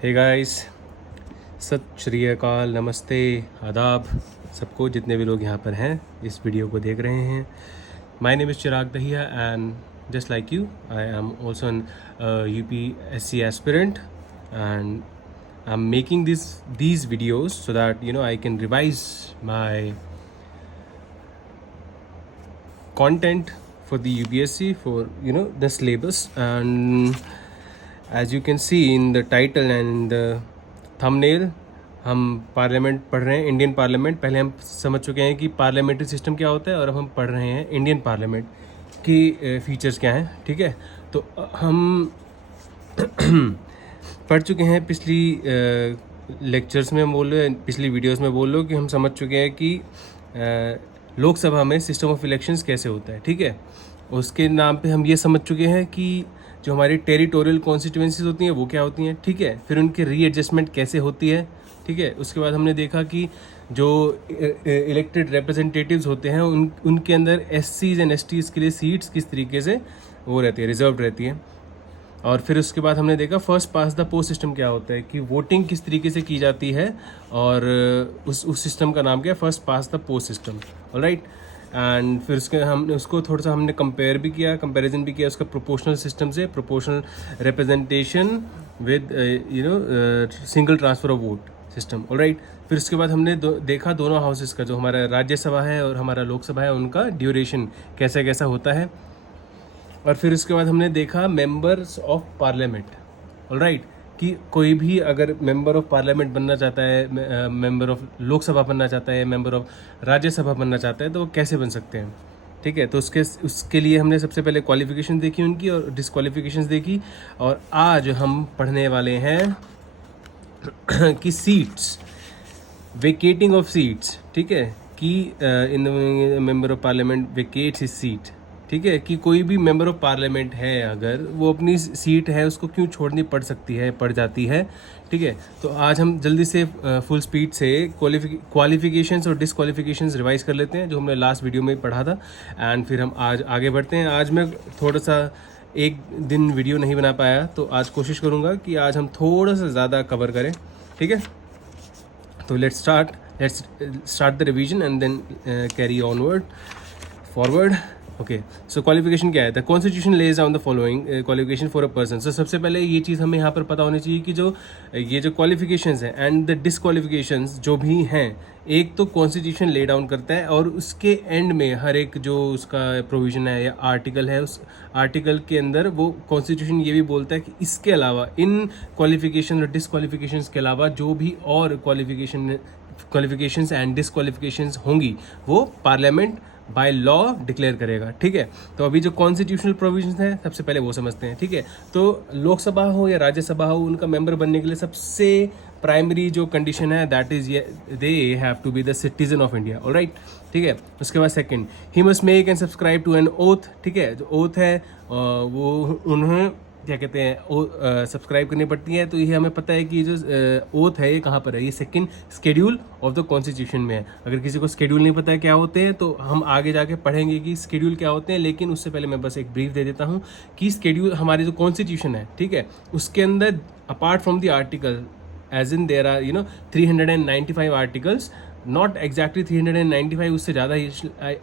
Hey guys, सत श्री अकाल, नमस्ते, आदाब सबको, जितने भी लोग यहाँ पर हैं इस वीडियो को देख रहे हैं। My name is Chirag Dahiya and just like you I am also an UPSC aspirant and I'm making these videos so that I can revise my content for the UPSC for the syllabus. And as you can see in the title and the thumbnail, हम parliament पढ़ रहे हैं, Indian parliament. पहले हम समझ चुके हैं कि पार्लियामेंट्री सिस्टम क्या होता है और अब हम पढ़ रहे हैं इंडियन पार्लियामेंट की फीचर्स क्या हैं। ठीक है, तो हम पढ़ चुके हैं पिछली लेक्चर्स में बोल लो, पिछली वीडियोस में बोल लो कि हम समझ चुके हैं कि लोकसभा में सिस्टम ऑफ इलेक्शंस कैसे होता है। ठीक है, उसके नाम पे हम ये समझ चुके हैं कि जो हमारी टेरिटोरियल कॉन्स्टिट्यूएंसीज होती हैं वो क्या होती हैं। ठीक है, फिर उनकी रीएडजस्टमेंट कैसे होती है। ठीक है, उसके बाद हमने देखा कि जो इलेक्टेड रिप्रेजेंटेटिव्स होते हैं उनके अंदर SCs एंड STs के लिए सीट्स किस तरीके से वो रहती है, रिजर्व रहती है। और फिर उसके बाद हमने देखा first pass the post system क्या होता है, कि वोटिंग किस तरीके से की जाती है, और उस सिस्टम का नाम क्या है, first pass the post system. Alright, and फिर उसके हमने उसको थोड़ा सा हमने कंपेयर भी किया, कंपैरिजन भी किया उसका प्रोपोर्शनल सिस्टम से, proportional representation with single transfer of vote system. Alright, फिर उसके बाद हमने देखा दोनों हाउसेस का, जो हमारा राज्यसभा है और हमारा लोकसभा है, उनका ड्यूरेशन कैसा कैसा होता है। और फिर उसके बाद हमने देखा मेंबर्स ऑफ पार्लियामेंट। ऑलराइट, कि कोई भी अगर मेंबर ऑफ पार्लियामेंट बनना चाहता है, मेंबर ऑफ लोकसभा बनना चाहता है, मेंबर ऑफ राज्यसभा बनना चाहता है, तो वो कैसे बन सकते हैं। ठीक है, तो उसके लिए हमने सबसे पहले क्वालिफिकेशन देखी उनकी और डिस्क्वालिफिकेशंस देखी। और आज हम पढ़ने वाले हैं कि सीट्स, वेकेटिंग ऑफ सीट्स। ठीक है, कि in member of parliament vacates his seat. ठीक है, कि कोई भी मेंबर ऑफ पार्लियामेंट है अगर वो अपनी सीट है उसको क्यों छोड़नी पड़ जाती है। ठीक है, तो आज हम जल्दी से फुल स्पीड से क्वालिफिकेशंस और डिस्क्वालिफिकेशंस रिवाइज कर लेते हैं, जो हमने लास्ट वीडियो में पढ़ा था। एंड फिर हम आज आगे बढ़ते हैं। आज मैं थोड़ा सा एक दिन वीडियो नहीं बना पाया, तो आज कोशिश करूँगा कि आज हम थोड़ा सा ज़्यादा कवर करें। ठीक है, तो let's start the revision and then carry onward forward. Okay, so qualification क्या है, the constitution lays down the following qualification for a person. So सबसे पहले ये चीज़ हमें यहाँ पर पता होनी चाहिए कि ये जो क्वालिफिकेशंस हैं एंड द डिसक्वालिफिकेशंस जो भी हैं, एक तो कॉन्स्टिट्यूशन ले डाउन करता है और उसके एंड में हर एक जो उसका प्रोविजन है या आर्टिकल है, उस आर्टिकल के अंदर वो कॉन्स्टिट्यूशन ये भी बोलता है कि इसके अलावा, इन क्वालिफिकेशन और डिसक्वालिफिकेशंस के अलावा जो भी और क्वालिफिकेशंस एंड डिसक्वालिफिकेशंस होंगी वो पार्लियामेंट बाय लॉ डिक्लेयर करेगा। ठीक है, तो अभी जो कॉन्स्टिट्यूशनल प्रोविजंस हैं सबसे पहले वो समझते हैं। ठीक है, तो लोकसभा हो या राज्यसभा हो, उनका मेंबर बनने के लिए सबसे प्राइमरी जो कंडीशन है that is they have to be the citizen of India. Alright, ठीक है, उसके बाद second, he must make and subscribe to an oath. ठीक है, जो ओथ है वो उन्हें क्या कहते हैं, सब्सक्राइब करनी पड़ती है। तो ये हमें पता है कि ये जो ओथ है ये कहाँ पर है, ये second schedule of the constitution में है। अगर किसी को शेड्यूल नहीं पता है क्या होते हैं तो हम आगे जाके पढ़ेंगे कि शेड्यूल क्या होते हैं, लेकिन उससे पहले मैं बस एक ब्रीफ दे देता हूँ कि शेड्यूल हमारी जो कॉन्स्टिट्यूशन है, ठीक है, उसके अंदर apart from the article, as in there are 395 articles, not exactly 395, उससे ज़्यादा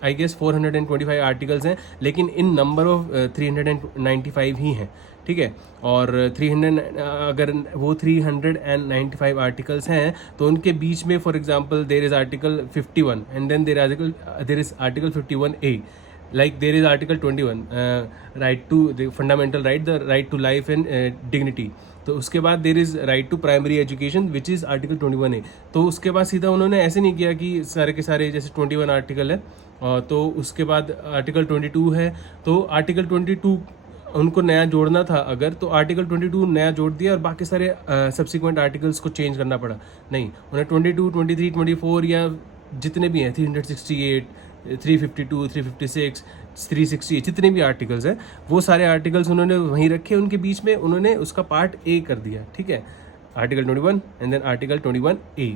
आई गेस 425 आर्टिकल्स हैं, लेकिन इन नंबर ऑफ 395 ही हैं। ठीक है, और 300 अगर वो 395 आर्टिकल्स हैं तो उनके बीच में for example there is article 51 and then there is article 51A, like there is article 21 right to the fundamental right, the right to life and dignity। तो उसके बाद there is right to primary education which is article 21A। तो उसके बाद सीधा उन्होंने ऐसे नहीं किया कि सारे के सारे जैसे 21 आर्टिकल है तो उसके बाद आर्टिकल 22 है, तो आर्टिकल 22 उनको नया जोड़ना था अगर, तो आर्टिकल 22 नया जोड़ दिया और बाकी सारे सब्सिक्वेंट आर्टिकल्स को चेंज करना पड़ा। नहीं, उन्हें 22, 23, 24 या जितने भी हैं 368, 352, 356, 360 जितने भी आर्टिकल्स हैं वो सारे आर्टिकल्स उन्होंने वहीं रखे, उनके बीच में उन्होंने उसका पार्ट A कर दिया। ठीक है, article 21 and then article 21A।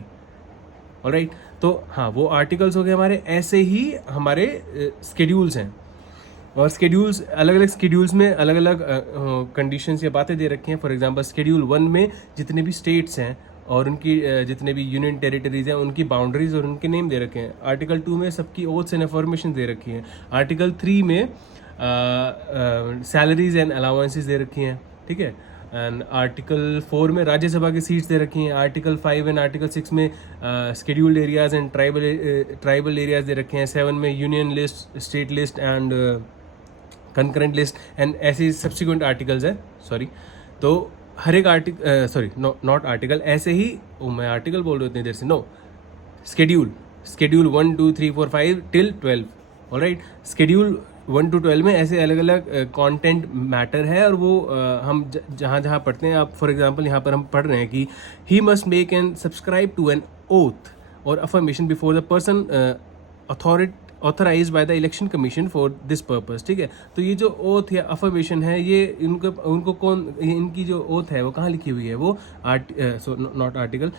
Alright, तो हाँ वो आर्टिकल्स हो गए हमारे, ऐसे ही हमारे स्केड्यूल्स हैं। और स्केड्यूल्स, अलग अलग स्केड्यूल्स में अलग अलग कंडीशंस या बातें दे रखी हैं। फॉर एग्जांपल शेड्यूल 1 में जितने भी स्टेट्स हैं और उनकी जितने भी यूनियन टेरिटरीज हैं उनकी बाउंड्रीज और उनके नेम दे रखे हैं। आर्टिकल 2 में सबकी ओथ्स एंड अफर्मेशन दे रखी हैं। आर्टिकल 3 में सैलरीज एंड अलाउंसेस दे रखी हैं, ठीक है। एंड आर्टिकल 4 में राज्यसभा की सीट्स दे रखी हैं। आर्टिकल 5 एंड आर्टिकल 6 में scheduled areas and tribal areas they रखे हैं। 7 में union list, state list and concurrent list and ऐसे सब्सिक्वेंट आर्टिकल्स हैं। सॉरी, तो हर एक आर्टिकल, सॉरी नॉट आर्टिकल, ऐसे ही मैं आर्टिकल बोल रहा हूँ इतनी देर से, no, schedule 1 2 3 4 5 till 12, alright. Schedule 1 to 12 में ऐसे अलग अलग कंटेंट मैटर है और वो हम जहाँ जहाँ पढ़ते हैं। आप फॉर एग्जांपल यहाँ पर हम पढ़ रहे हैं कि he must make and subscribe to an oath और affirmation before the person authorize by the election commission for this purpose, ठीक है। तो ये जो ओथ या अफर्मेशन है ये उनको कौन, इनकी जो ओथ है वो कहाँ लिखी हुई है, वो नॉट आर्टिकल,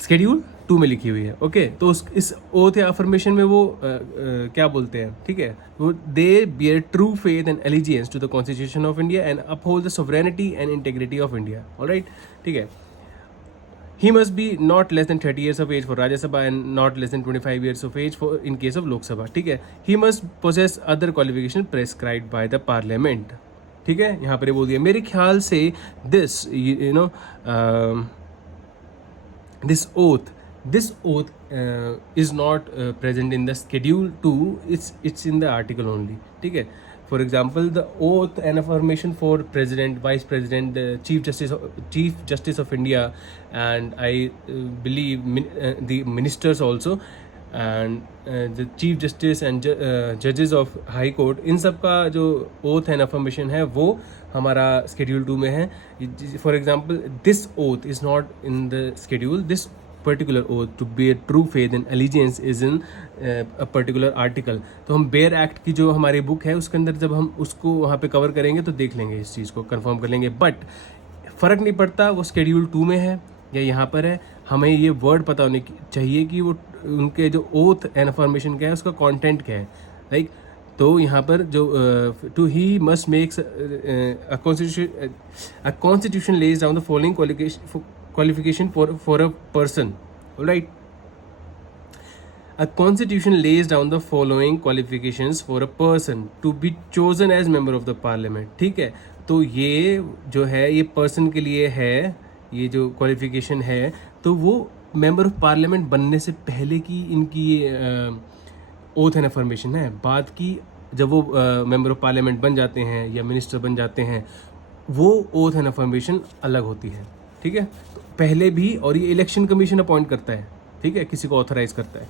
शेड्यूल 2 में लिखी हुई है, ओके। तो इस ओथ या अफर्मेशन में वो क्या बोलते हैं, ठीक है, वो they bear true faith and allegiance to the constitution of India and uphold the sovereignty and integrity of India, alright, ठीक है। He must be not less than 30 years of age for Rajya Sabha and not less than 25 years of age for in case of Lok Sabha, ठीक है। He must possess other qualification prescribed by the Parliament, ठीक है। यहाँ पर ये बोल दिया। मेरे ख्याल से this you know this oath is not present in the schedule 2, it's in the article only, ठीक है। For example, the oath and affirmation for President, Vice President, the Chief Justice of India, and I believe the ministers also, and the Chief Justice and judges of High Court, इन सब का जो oath and affirmation है वो हमारा Schedule 2 में है। For example, this oath is not in the schedule. This particular oath to bear true faith and allegiance is in a particular article। तो हम बेयर एक्ट की जो हमारी बुक है उसके अंदर जब हम उसको वहाँ पे कवर करेंगे तो देख लेंगे, इस चीज़ को कंफर्म कर लेंगे। बट फ़र्क नहीं पड़ता वो शेड्यूल 2 में है या यहाँ पर है, हमें ये वर्ड पता होने की चाहिए कि वो उनके जो ओथ एंड अफर्मेशन क्या है उसका कंटेंट क्या है, राइट। तो यहाँ पर जो two he must makes a constitution lays down the following qualification for a person, all right. A constitution lays down the following qualifications for a person to be chosen as member of the parliament, ठीक है। तो ये जो है ये person के लिए है, ये जो क्वालिफिकेशन है तो वो मेंबर ऑफ पार्लियामेंट बनने से पहले की इनकी ओथ एंड अफर्मेशन है। बाद की जब वो मेंबर ऑफ पार्लियामेंट बन जाते हैं या मिनिस्टर बन जाते हैं वो ओथ एंड अफर्मेशन अलग होती है, ठीक है। तो पहले भी, और ये इलेक्शन कमीशन अपॉइंट करता है, ठीक है, किसी को ऑथराइज करता है।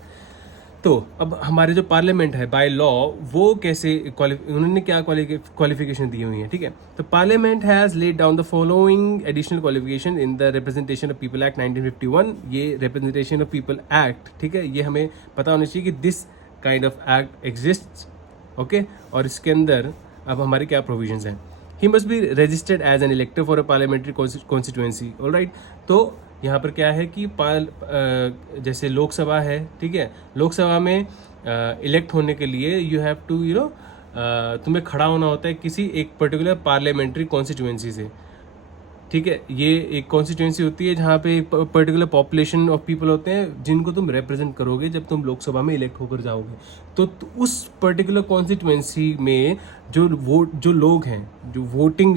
तो अब हमारे जो पार्लियामेंट है बाय लॉ वो कैसे उन्होंने क्या क्वालिफिकेशन दी हुई है, ठीक है। तो parliament has laid down the following additional qualification in the representation of people act 1951। ये रिप्रेजेंटेशन ऑफ पीपल एक्ट, ठीक है, ये हमें पता होना चाहिए कि this kind of act exist, okay. और इसके अंदर अब हमारे क्या प्रोविजंस हैं। He must be registered as an elector for a parliamentary constituency, all right। तो यहाँ पर क्या है कि जैसे लोकसभा है, ठीक है, लोकसभा में इलेक्ट होने के लिए यू हैव टू तुम्हें खड़ा होना होता है किसी एक पर्टिकुलर पार्लियामेंट्री कॉन्स्टिट्यूएंसी से, ठीक है। ये एक कॉन्स्टिट्यूएंसी होती है जहाँ पे एक पर्टिकुलर पॉपुलेशन ऑफ पीपल होते हैं जिनको तुम रिप्रेजेंट करोगे जब तुम लोकसभा में इलेक्ट होकर जाओगे। तो उस पर्टिकुलर कॉन्स्टिट्यूएंसी में जो लोग हैं, जो वोटिंग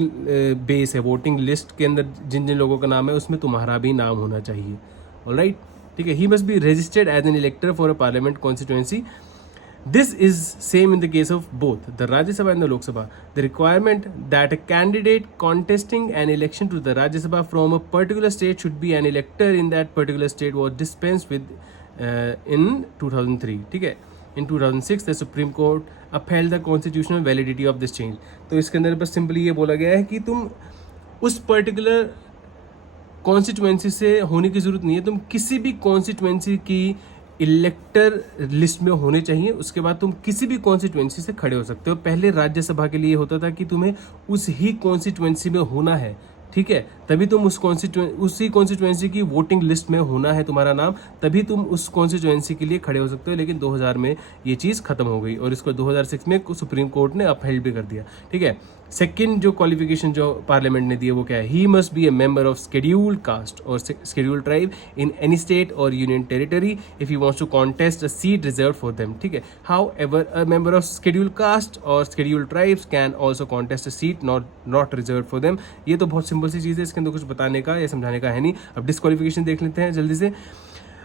बेस है, वोटिंग लिस्ट के अंदर जिन जिन लोगों का नाम है उसमें तुम्हारा भी नाम होना चाहिए, ऑलराइट, ठीक है। He must be registered as an elector for a parliament constituency. This is same in the case of both the Rajya Sabha and the Lok Sabha. The requirement that a candidate contesting an election to the Rajya Sabha from a particular state should be an elector in that particular state was dispensed with in 2003, ठीक है। In 2006 the Supreme Court upheld the constitutional validity of this change। तो इसके अंदर बस simply ये बोला गया है कि तुम उस पर्टिकुलर कॉन्स्टिट्यूएंसी से होने की ज़रूरत नहीं है, तुम किसी भी कॉन्स्टिट्यूएंसी की इलेक्टर लिस्ट में होने चाहिए। उसके बाद तुम किसी भी कॉन्स्टिट्यूएंसी से खड़े हो सकते हो। पहले राज्यसभा के लिए होता था कि तुम्हें उस ही कॉन्स्टिट्यूएंसी में होना है, ठीक है, तभी तुम उसी कॉन्स्टिट्यूएंसी की वोटिंग लिस्ट में होना है तुम्हारा नाम, तभी तुम उस कॉन्स्टिट्यूएंसी के लिए खड़े हो सकते हो। लेकिन 2000 में ये चीज़ खत्म हो गई और इसको 2006 में सुप्रीम कोर्ट ने अपहेल्ड भी कर दिया। ठीक है, सेकंड जो क्वालिफिकेशन जो पार्लियामेंट ने दी है वो क्या है, he must be a member of scheduled caste और scheduled tribe in any state और union territory if he wants to contest a seat reserve for them. ठीक है, however a member of scheduled caste और scheduled tribes can also contest a seat not reserve for them. ये तो बहुत simple सी चीज़ है, इसके अंदर कुछ बताने का या समझाने का है नहीं। अब डिस्क्वालिफिकेशन देख लेते हैं जल्दी से।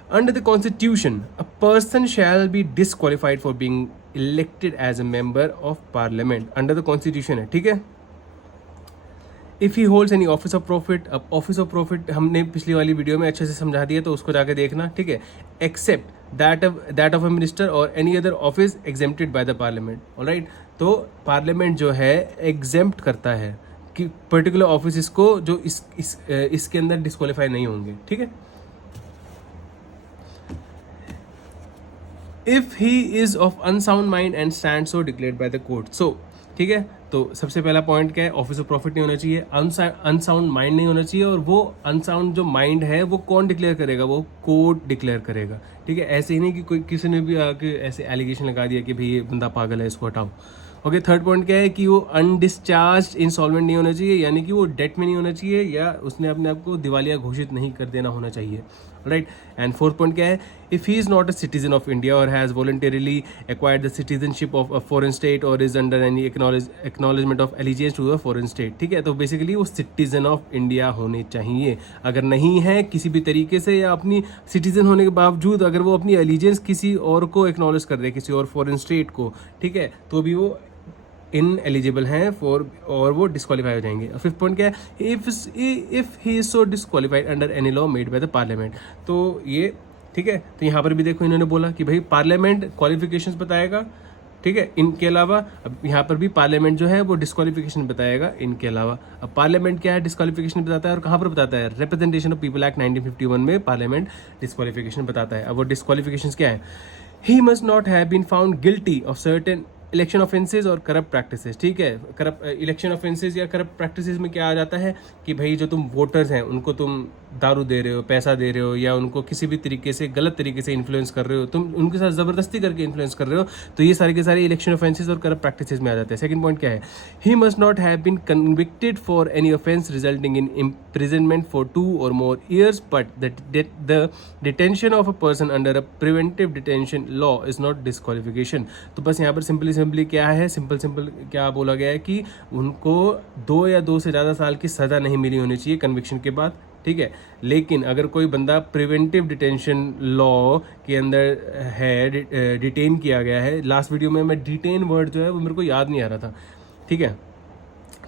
Under the Constitution, a person shall be disqualified for being elected as a member of Parliament. Under the Constitution है, ठीक है। If he holds any office of profit, अब office of profit हमने पिछली वाली वीडियो में अच्छे से समझा दिया, तो उसको जाके देखना, ठीक है। Except that of a minister or any other office exempted by the Parliament. All right, तो पार्लियामेंट जो है एग्जेम्प्ट करता है कि पर्टिकुलर ऑफिस इसको जो इसके अंदर डिस्क्वालीफाई नहीं होंगे, ठीक है। If he is of unsound mind and stand so declared by the court. So ठीक है, तो सबसे पहला पॉइंट क्या है, ऑफिस ऑफ प्रॉफिट नहीं होना चाहिए, अनसाउंड माइंड नहीं होना चाहिए। और वो अनसाउंड जो माइंड है वो कौन डिक्लेयर करेगा, वो कोर्ट डिक्लेयर करेगा। ठीक है, ऐसे ही नहीं कि कोई किसी ने भी आके ऐसे एलिगेशन लगा दिया कि भाई ये बंदा पागल है, इसको हटाओ। ओके, थर्ड पॉइंट क्या है कि वो अनडिस्चार्ज इंसॉल्वेंट नहीं होना चाहिए, यानी कि वो डेट में नहीं होना चाहिए या उसने अपने आप को दिवालिया घोषित नहीं कर देना होना चाहिए। राइट, एंड फोर्थ पॉइंट क्या है, if he is not a citizen of India और has voluntarily acquired the citizenship of a foreign state और is under any acknowledgement of allegiance to a foreign state. ठीक है, तो basically वो citizen of India होने चाहिए। अगर नहीं है किसी भी तरीके से या अपनी सिटीजन होने के बावजूद अगर वो अपनी एलिजियंस किसी और को एक्नॉलेज कर रहे हैं, किसी और फॉरेन स्टेट को, ठीक है, तो भी वो इन एलिजिबल हैं फॉर और वो डिस्क्वालीफाई हो जाएंगे। फिफ्थ पॉइंट क्या है, if he is so disqualified under any law made by the parliament. तो ये ठीक है, तो यहाँ पर भी देखो इन्होंने बोला कि भाई पार्लियामेंट क्वालिफिकेशंस बताएगा, ठीक है, इनके अलावा अब यहाँ पर भी पार्लियामेंट जो है वो डिस्क्वालिफिकेशन बताएगा इनके अलावा। अब पार्लियामेंट क्या है, डिस्क्वालिफिकेशन बताता है और कहाँ पर बताता है, रिप्रेजेंटेशन ऑफ पीपल एक्ट 1951 में पार्लियामेंट डिस्क्वालिफिकेशन बताता है। अब वो डिस्क्वालिफिकेशन क्या है, he must not have been found guilty of certain election offences और करप्ट प्रैक्टिसेस। ठीक है, करप्ट इलेक्शन ऑफेंसेज या करप्ट प्रैक्टिसेस में क्या आ जाता है कि भाई जो तुम वोटर्स हैं उनको तुम दारू दे रहे हो, पैसा दे रहे हो, या उनको किसी भी तरीके से गलत तरीके से इन्फ्लुएंस कर रहे हो, तुम उनके साथ ज़बरदस्ती करके इन्फ्लुएंस कर रहे हो, तो ये सारे के सारे इलेक्शन ऑफेंसेज और करप्ट प्रैक्टिसेस में आ जाते हैं। सेकंड पॉइंट क्या है, he must not have been convicted for any offence resulting in imprisonment for 2 or more years, but the detention of a person under a preventive detention law is not disqualification। तो बस यहाँ पर simply क्या है, simple क्या बोला गया है कि उनको 2 या 2 से ज़्यादा साल की सज़ा नहीं मिली होनी चाहिए कन्विक्शन के बाद। ठीक है, लेकिन अगर कोई बंदा प्रिवेंटिव डिटेंशन लॉ के अंदर है, डिटेन किया गया है, लास्ट वीडियो में मैं डिटेन वर्ड जो है वो मेरे को याद नहीं आ रहा था, ठीक है,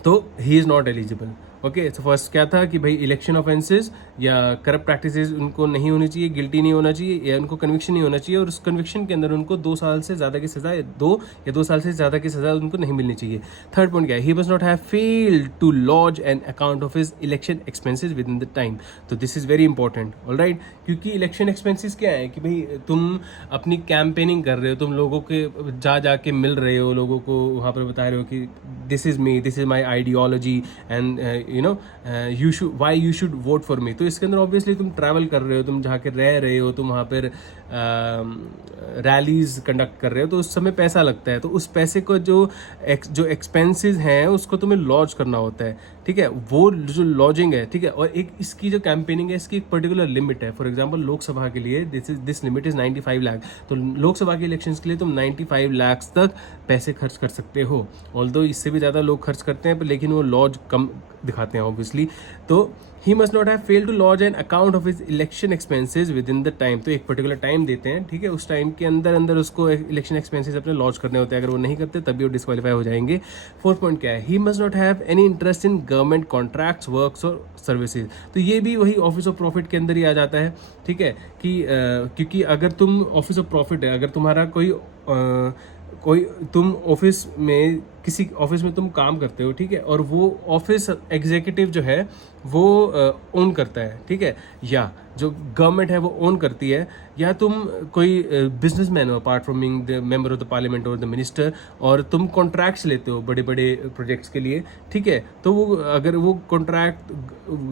तो he is not eligible. Okay, तो फर्स्ट क्या था कि भाई इलेक्शन ऑफेंसेस या करप्ट प्रैक्टिसेस उनको नहीं होनी चाहिए, गिल्टी नहीं होना चाहिए या उनको कन्विक्शन नहीं होना चाहिए, और उस कन्विक्शन के अंदर उनको 2 साल से ज़्यादा की सज़ा, 2 साल से ज़्यादा की सज़ा उनको नहीं मिलनी चाहिए। थर्ड पॉइंट क्या है, he must not have failed to lodge an account of his election expenses within the time. तो this is very important, alright, क्योंकि इलेक्शन एक्सपेंसेस क्या है कि भाई तुम अपनी कैंपेनिंग कर रहे हो, तुम लोगों के जाके मिल रहे हो, लोगों को वहाँ पर बता रहे हो कि this is me, this is my ideology and you know why you should vote for me. तो इसके अंदर ऑब्वियसली तुम ट्रैवल कर रहे हो, तुम जहाँ के रह रहे हो, तुम वहाँ पर रैलीज कंडक्ट कर रहे हो, तो उस समय पैसा लगता है, तो उस पैसे को जो एक्सपेंसेस हैं उसको तुम्हें लॉज करना होता है। ठीक है, वो जो लॉजिंग है, ठीक है, और एक इसकी जो कैंपेनिंग है इसकी एक पर्टिकुलर लिमिट है। फॉर एग्जांपल लोकसभा के लिए दिस लिमिट इज़ 95 लाख। तो लोकसभा के इलेक्शंस के लिए तुम 95 लाख तक पैसे खर्च कर सकते हो। ऑल्दो इससे भी ज़्यादा लोग खर्च करते हैं, पर लेकिन वो लॉज कम दिखाते हैं ऑब्वियसली। तो he must not have fail to lodge an account of his election expenses within the time. तो एक पर्टिकुलर टाइम देते हैं, ठीक है, उस टाइम के अंदर उसको इलेक्शन एक्सपेंसेस अपने लॉज करने होते हैं। अगर वो नहीं करते तभी वो डिस्क्वालीफाई हो जाएंगे। फोर्थ पॉइंट क्या है, he must not have any interest in government contracts, works और सर्विसेज। तो ये भी वही ऑफिस ऑफ प्रॉफिट के अंदर ही आ जाता है। ठीक है, कि क्योंकि अगर तुम ऑफिस ऑफ प्रॉफिट है, अगर तुम्हारा कोई कोई तुम ऑफिस में, किसी ऑफिस में तुम काम करते हो, ठीक है, और वो ऑफिस एग्जीक्यूटिव जो है वो ओन करता है, ठीक है, या जो गवर्नमेंट है वो ओन करती है, या तुम कोई बिजनेसमैन हो apart from being the member of the parliament और द मिनिस्टर, और तुम कॉन्ट्रैक्ट्स लेते हो बड़े बड़े प्रोजेक्ट्स के लिए, ठीक है, तो वो अगर वो कॉन्ट्रैक्ट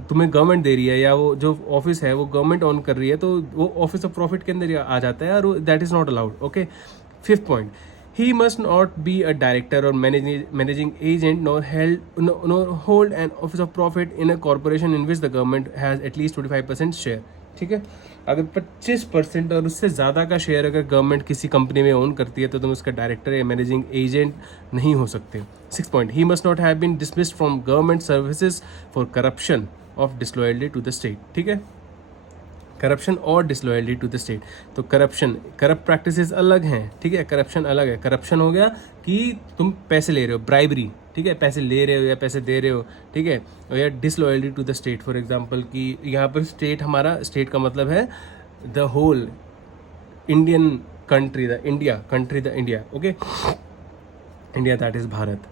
तुम्हें गवर्नमेंट दे रही है या वो जो ऑफिस है वो गवर्नमेंट ऑन कर रही है, तो वो ऑफिस ऑफ प्रॉफिट के अंदर आ जाता है, और that is not allowed. Okay, fifth point, he must not be a director or managing agent nor hold an office of profit in a corporation in which the government has at least 25% share। ठीक है, अगर 25% और उससे ज़्यादा का share अगर government किसी company में ओन करती है तो तुम उसका डायरेक्टर या मैनेजिंग एजेंट नहीं हो सकते। Six point, he must not have been dismissed from government services for corruption of disloyalty to the state. ठीक है, करप्शन और डिसलॉयल्टी टू द स्टेट। तो करप्ट प्रैक्टिसेस अलग हैं, ठीक है, करप्शन अलग है। करप्शन हो गया कि तुम पैसे ले रहे हो, ब्राइबरी, ठीक है, पैसे ले रहे हो या पैसे दे रहे हो, ठीक है, और या disloyalty to the state, for example कि यहाँ पर स्टेट, हमारा स्टेट का मतलब है the whole Indian country, the India country, the India, okay, India that is Bharat.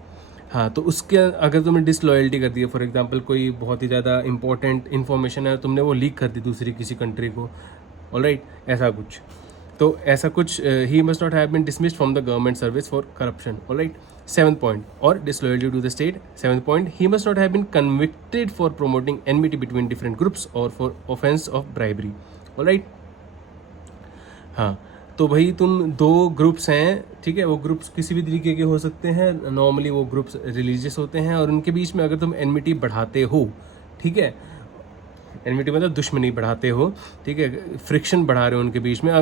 हाँ, तो उसके अगर तुमने डिसलॉयल्टी कर दी है, फॉर एग्जांपल कोई बहुत ही ज़्यादा इंपॉर्टेंट इन्फॉर्मेशन है, तुमने वो लीक कर दी दूसरी किसी कंट्री को, ऑलराइट, ऐसा कुछ, तो ऐसा कुछ, he must not have been dismissed from the government service for corruption, alright. Seventh point, और disloyalty to the state. Seventh point, he must not have been convicted for promoting enmity between different groups और for offence of bribery, alright. हाँ, तो भाई तुम दो groups हैं, ठीक है, वो ग्रुप्स किसी भी तरीके के हो सकते हैं, नॉर्मली वो ग्रुप्स रिलीजियस होते हैं, और उनके बीच में अगर तुम एनमिटी बढ़ाते हो, ठीक है, एनमिटी मतलब दुश्मनी बढ़ाते हो, ठीक है, फ्रिक्शन बढ़ा रहे हो उनके बीच में,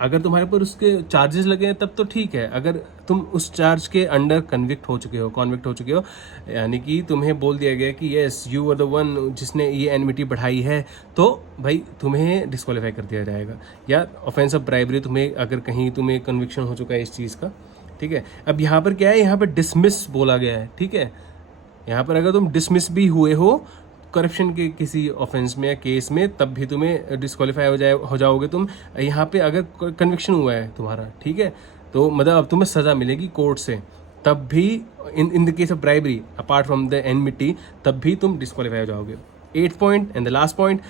अगर तुम्हारे ऊपर उसके चार्जेस लगे हैं तब तो ठीक है। अगर तुम उस चार्ज के अंडर कन्विक्ट हो चुके हो, यानी कि तुम्हें बोल दिया गया कि yes you are the one जिसने ये एनमिटी बढ़ाई है, तो भाई तुम्हें डिस्क्वालीफाई कर दिया जाएगा। या ऑफेंस ऑफ ब्राइबरी, तुम्हें अगर कहीं तुम्हें कन्विक्शन हो चुका है इस चीज़ का, ठीक है। अब यहाँ पर क्या है, यहाँ पर डिसमिस बोला गया है, ठीक है, यहाँ पर अगर तुम डिसमिस भी हुए हो करप्शन के किसी ऑफेंस में या केस में, तब भी तुम्हें डिस्क्वालीफाई हो जाओगे तुम। यहाँ पे अगर कन्विक्शन हुआ है तुम्हारा, ठीक है, तो मतलब अब तुम्हें सज़ा मिलेगी कोर्ट से, तब भी in the case of bribery apart from the enmity, तब भी तुम डिस्क्वालीफाई हो जाओगे। Eight point and the last point,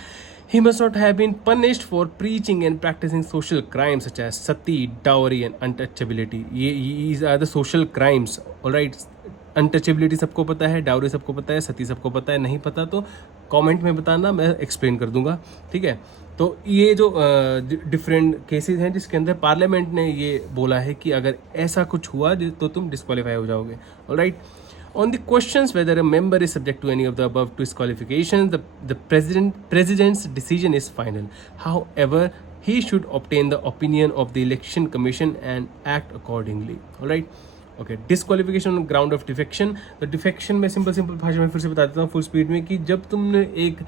he must not have been punished for preaching and practicing social crimes such as sati, dowry and untouchability। these are the social crimes, alright। Untouchability सबको पता है, dowry सबको पता है, सती सबको पता है, नहीं पता तो कमेंट में बताना, मैं एक्सप्लेन कर दूंगा, ठीक है। तो ये जो डिफरेंट केसेस हैं जिसके अंदर पार्लियामेंट ने ये बोला है कि अगर ऐसा कुछ हुआ तो तुम डिस्क्वालीफाई हो जाओगे, alright. On the questions whether a member is subject to any of the above disqualifications, the president's decision is final. However, he should obtain the opinion of the election commission and act accordingly. All right. Okay, disqualification on ground of defection. तो defection में simple भाषा में फिर से बता देता हूँ full speed में, कि जब तुमने एक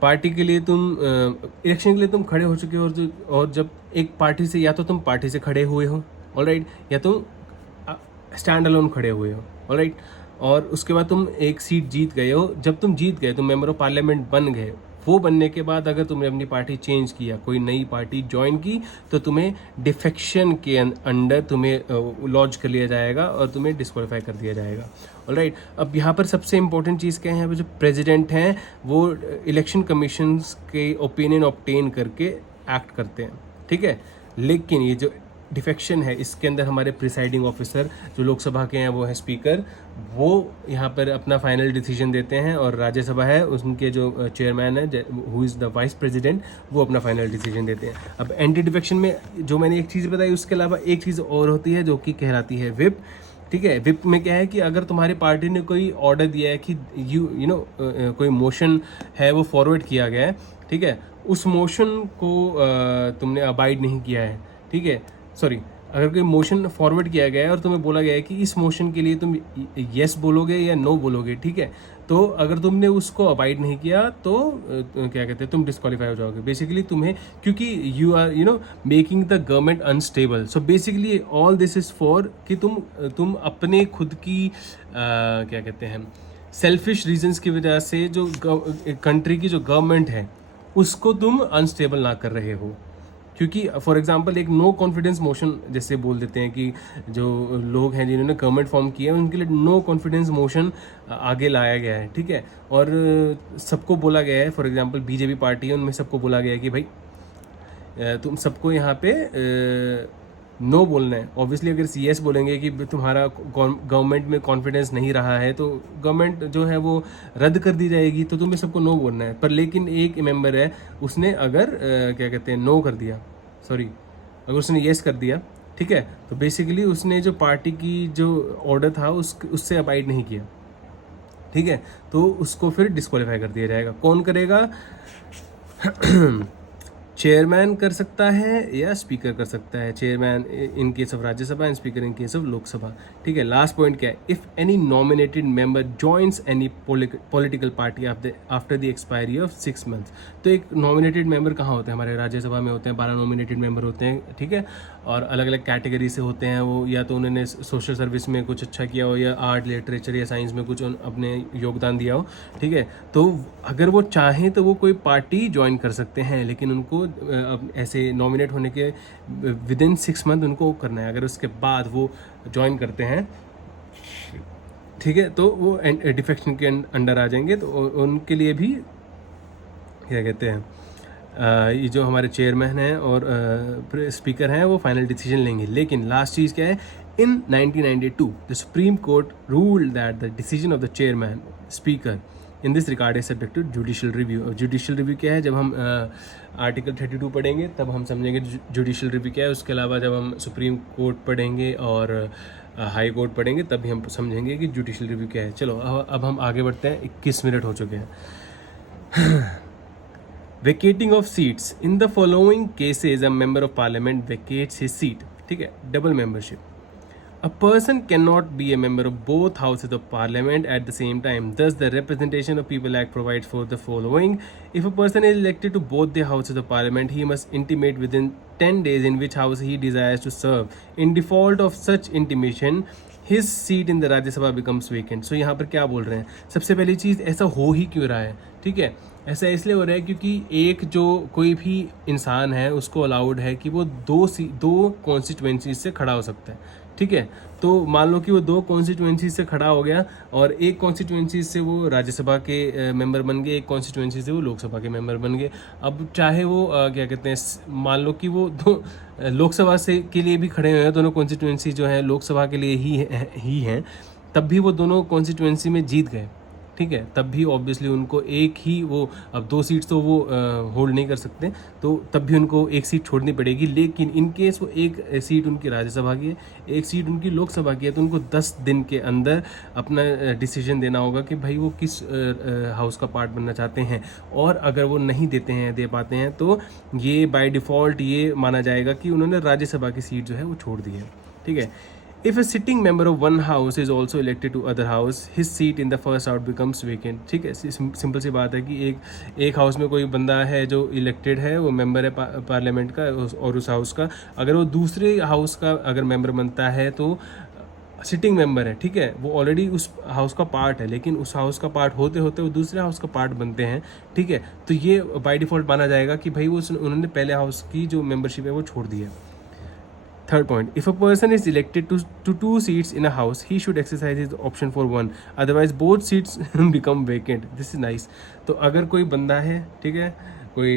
पार्टी के लिए तुम इलेक्शन के लिए तुम खड़े हो चुके हो, और जब एक पार्टी से, या तो तुम पार्टी से खड़े हुए हो, ऑलराइट, या तुम स्टैंड अलोन खड़े हुए हो, ऑलराइट, और उसके बाद तुम एक सीट जीत गए हो। जब तुम जीत गए, तुम मेंबर ऑफ पार्लियामेंट बन गए, वो बनने के बाद अगर तुमने अपनी पार्टी चेंज किया, कोई नई पार्टी ज्वाइन की, तो तुम्हें डिफेक्शन के अंडर तुम्हें लॉन्च कर लिया जाएगा और तुम्हें डिस्क्वालीफाई कर दिया जाएगा, ऑलराइट। अब यहाँ पर सबसे इंपॉर्टेंट चीज़ क्या है, यहाँ पर जो प्रेसिडेंट हैं वो इलेक्शन कमीशन के ओपिनियन ऑब्टेन करके एक्ट करते हैं, ठीक है। लेकिन ये जो डिफेक्शन है, इसके अंदर हमारे प्रिसाइडिंग ऑफिसर जो लोकसभा के हैं वो है स्पीकर, वो यहाँ पर अपना फाइनल डिसीजन देते हैं, और राज्यसभा है उनके जो चेयरमैन है who is the vice president, वो अपना फाइनल डिसीजन देते हैं। अब एंटी डिफेक्शन में जो मैंने एक चीज़ बताई, उसके अलावा एक चीज़ और होती है जो कि कहलाती है विप, ठीक है। विप में क्या है कि अगर तुम्हारी पार्टी ने कोई ऑर्डर दिया है कि यू नो कोई मोशन है वो फॉरवर्ड किया गया है, ठीक है, उस मोशन को तुमने अबाइड नहीं किया है, ठीक है, सॉरी, अगर कोई मोशन फॉरवर्ड किया गया है और तुम्हें बोला गया है कि इस मोशन के लिए तुम येस बोलोगे या नो बोलोगे, ठीक है, तो अगर तुमने उसको अबाइड नहीं किया तो क्या कहते हैं, तुम डिस्क्वालीफाई हो जाओगे बेसिकली। तुम्हें, क्योंकि you are making the government unstable, so basically all this is for कि तुम अपने खुद की क्या कहते हैं सेल्फिश रीजंस की वजह से जो कंट्री की जो गवर्नमेंट है उसको तुम अनस्टेबल ना कर रहे हो, क्योंकि फॉर एग्जांपल एक नो कॉन्फिडेंस मोशन जैसे बोल देते हैं कि जो लोग हैं जिन्होंने गवर्नमेंट फॉर्म किया है उनके लिए नो कॉन्फिडेंस मोशन आगे लाया गया है, ठीक है। और सबको बोला गया है, फॉर एग्जांपल बीजेपी पार्टी है, उनमें सबको बोला गया है कि भाई तुम सबको यहाँ पे नो बोलना है। ऑब्वियसली अगर CS बोलेंगे कि तुम्हारा गवर्नमेंट में कॉन्फिडेंस नहीं रहा है तो गवर्नमेंट जो है वो रद्द कर दी जाएगी, तो तुम्हें सबको नो बोलना है। पर लेकिन एक मेंबर है, उसने अगर क्या कहते हैं नो कर दिया, सॉरी अगर उसने येस कर दिया, ठीक है, तो बेसिकली उसने जो पार्टी की जो ऑर्डर था उससे अबाइड नहीं किया, ठीक है, तो उसको फिर डिस्क्वालीफाई कर दिया जाएगा। कौन करेगा? चेयरमैन कर सकता है या स्पीकर कर सकता है। Chairman in case of Rajya Sabha and speaker in case of Lok Sabha, ठीक है। लास्ट पॉइंट क्या है? If any nominated member joins any political party after the expiry of 6 months। तो एक नॉमिनेटेड मेंबर कहाँ होते हैं? हमारे राज्यसभा में होते हैं, 12 नॉमिनेटेड मेंबर होते हैं, ठीक है। और अलग अलग कैटेगरी से होते हैं वो, या तो उन्होंने सोशल सर्विस में कुछ अच्छा किया हो, या आर्ट, लिटरेचर या साइंस में कुछ अपने योगदान दिया हो, ठीक है। तो अगर वो चाहें तो वो कोई पार्टी ज्वाइन कर सकते हैं, लेकिन उनको ऐसे नॉमिनेट होने के विदिन 6 month उनको करना है। अगर उसके बाद वो ज्वाइन करते हैं, ठीक है, तो वो डिफेक्शन के अंडर आ जाएंगे, तो उनके लिए भी क्या कहते हैं ये जो हमारे चेयरमैन हैं और स्पीकर हैं वो फाइनल डिसीजन लेंगे। लेकिन लास्ट चीज़ क्या है? In 1992 the supreme court ruled that the decision of the chairman speaker in this regard is subject to judicial review. Judicial review क्या है? जब हम आर्टिकल 32 पढ़ेंगे तब हम समझेंगे जुडिशियल रिव्यू क्या है। उसके अलावा जब हम सुप्रीम कोर्ट पढ़ेंगे और हाई कोर्ट पढ़ेंगे तब भी हम समझेंगे कि जुडिशियल रिव्यू क्या है। चलो अब हम आगे बढ़ते हैं, 21 मिनट हो चुके हैं। Vacating of seats in the following cases a member of parliament vacates his seat, ठीक है। Double membership. A person cannot be a member of both houses of parliament at the same time. Thus, the Representation of People Act provides for the following. If a person is elected to both the houses of parliament, he must intimate within 10 days in which house he desires to serve. In default of such intimation, his seat in the Rajya Sabha becomes vacant. So यहाँ पर क्या बोल रहे हैं? सबसे पहली चीज़, ऐसा हो ही क्यों रहा है, ठीक है। ऐसा इसलिए हो रहा है क्योंकि एक जो कोई भी इंसान है उसको अलाउड है कि वो दो कॉन्स्टिट्यूएंसी से खड़ा हो सकता है, ठीक है। तो मान लो कि वो 2 कॉन्स्टिट्यूएंसी से खड़ा हो गया और एक कॉन्स्टिट्यूएंसी से वो राज्यसभा के मेंबर बन गए, एक कॉन्स्टिट्यूएंसी से वो लोकसभा के मेंबर बन गए। अब चाहे वो क्या कहते हैं, मान लो कि वो दो लोकसभा से के लिए भी खड़े हुए हैं, दोनों कॉन्स्टिट्यूएंसी जो है लोकसभा के लिए ही हैं, तब भी वो दोनों कॉन्स्टिट्यूएंसी में जीत गए, ठीक है। तब भी ऑब्वियसली उनको एक ही वो, अब 2 सीट्स तो वो होल्ड नहीं कर सकते, तो तब भी उनको एक सीट छोड़नी पड़ेगी। लेकिन इन केस वो एक सीट उनकी राज्यसभा की है, एक सीट उनकी लोकसभा की है, तो उनको 10 दिन के अंदर अपना डिसीजन देना होगा कि भाई वो किस हाउस का पार्ट बनना चाहते हैं। और अगर वो नहीं दे पाते हैं तो ये बाय डिफ़ॉल्ट ये माना जाएगा कि उन्होंने राज्यसभा की सीट जो है वो छोड़ दी है, ठीक है। If a sitting member of one house is also elected to other house, his seat in the first house becomes vacant, ठीक है। सिंपल सी बात है कि एक हाउस में कोई बंदा है जो इलेक्टेड है, वो मेंबर है पार्लियामेंट का और उस हाउस का, अगर वो दूसरे हाउस का अगर मेंबर बनता है तो सिटिंग मेंबर है, ठीक है, वो ऑलरेडी उस हाउस का पार्ट है, लेकिन उस हाउस का पार्ट होते होते वो दूसरे हाउस का पार्ट बनते हैं, ठीक है। तो ये बाय डिफ़ॉल्ट माना जाएगा कि भाई वो उन्होंने पहले हाउस की जो मेंबरशिप है वो छोड़ दी है। Third point, if a person is elected to 2 seats in a house, he should exercise his option for 1. Otherwise, both seats become vacant. This is nice. तो अगर कोई बंदा है, ठीक है, कोई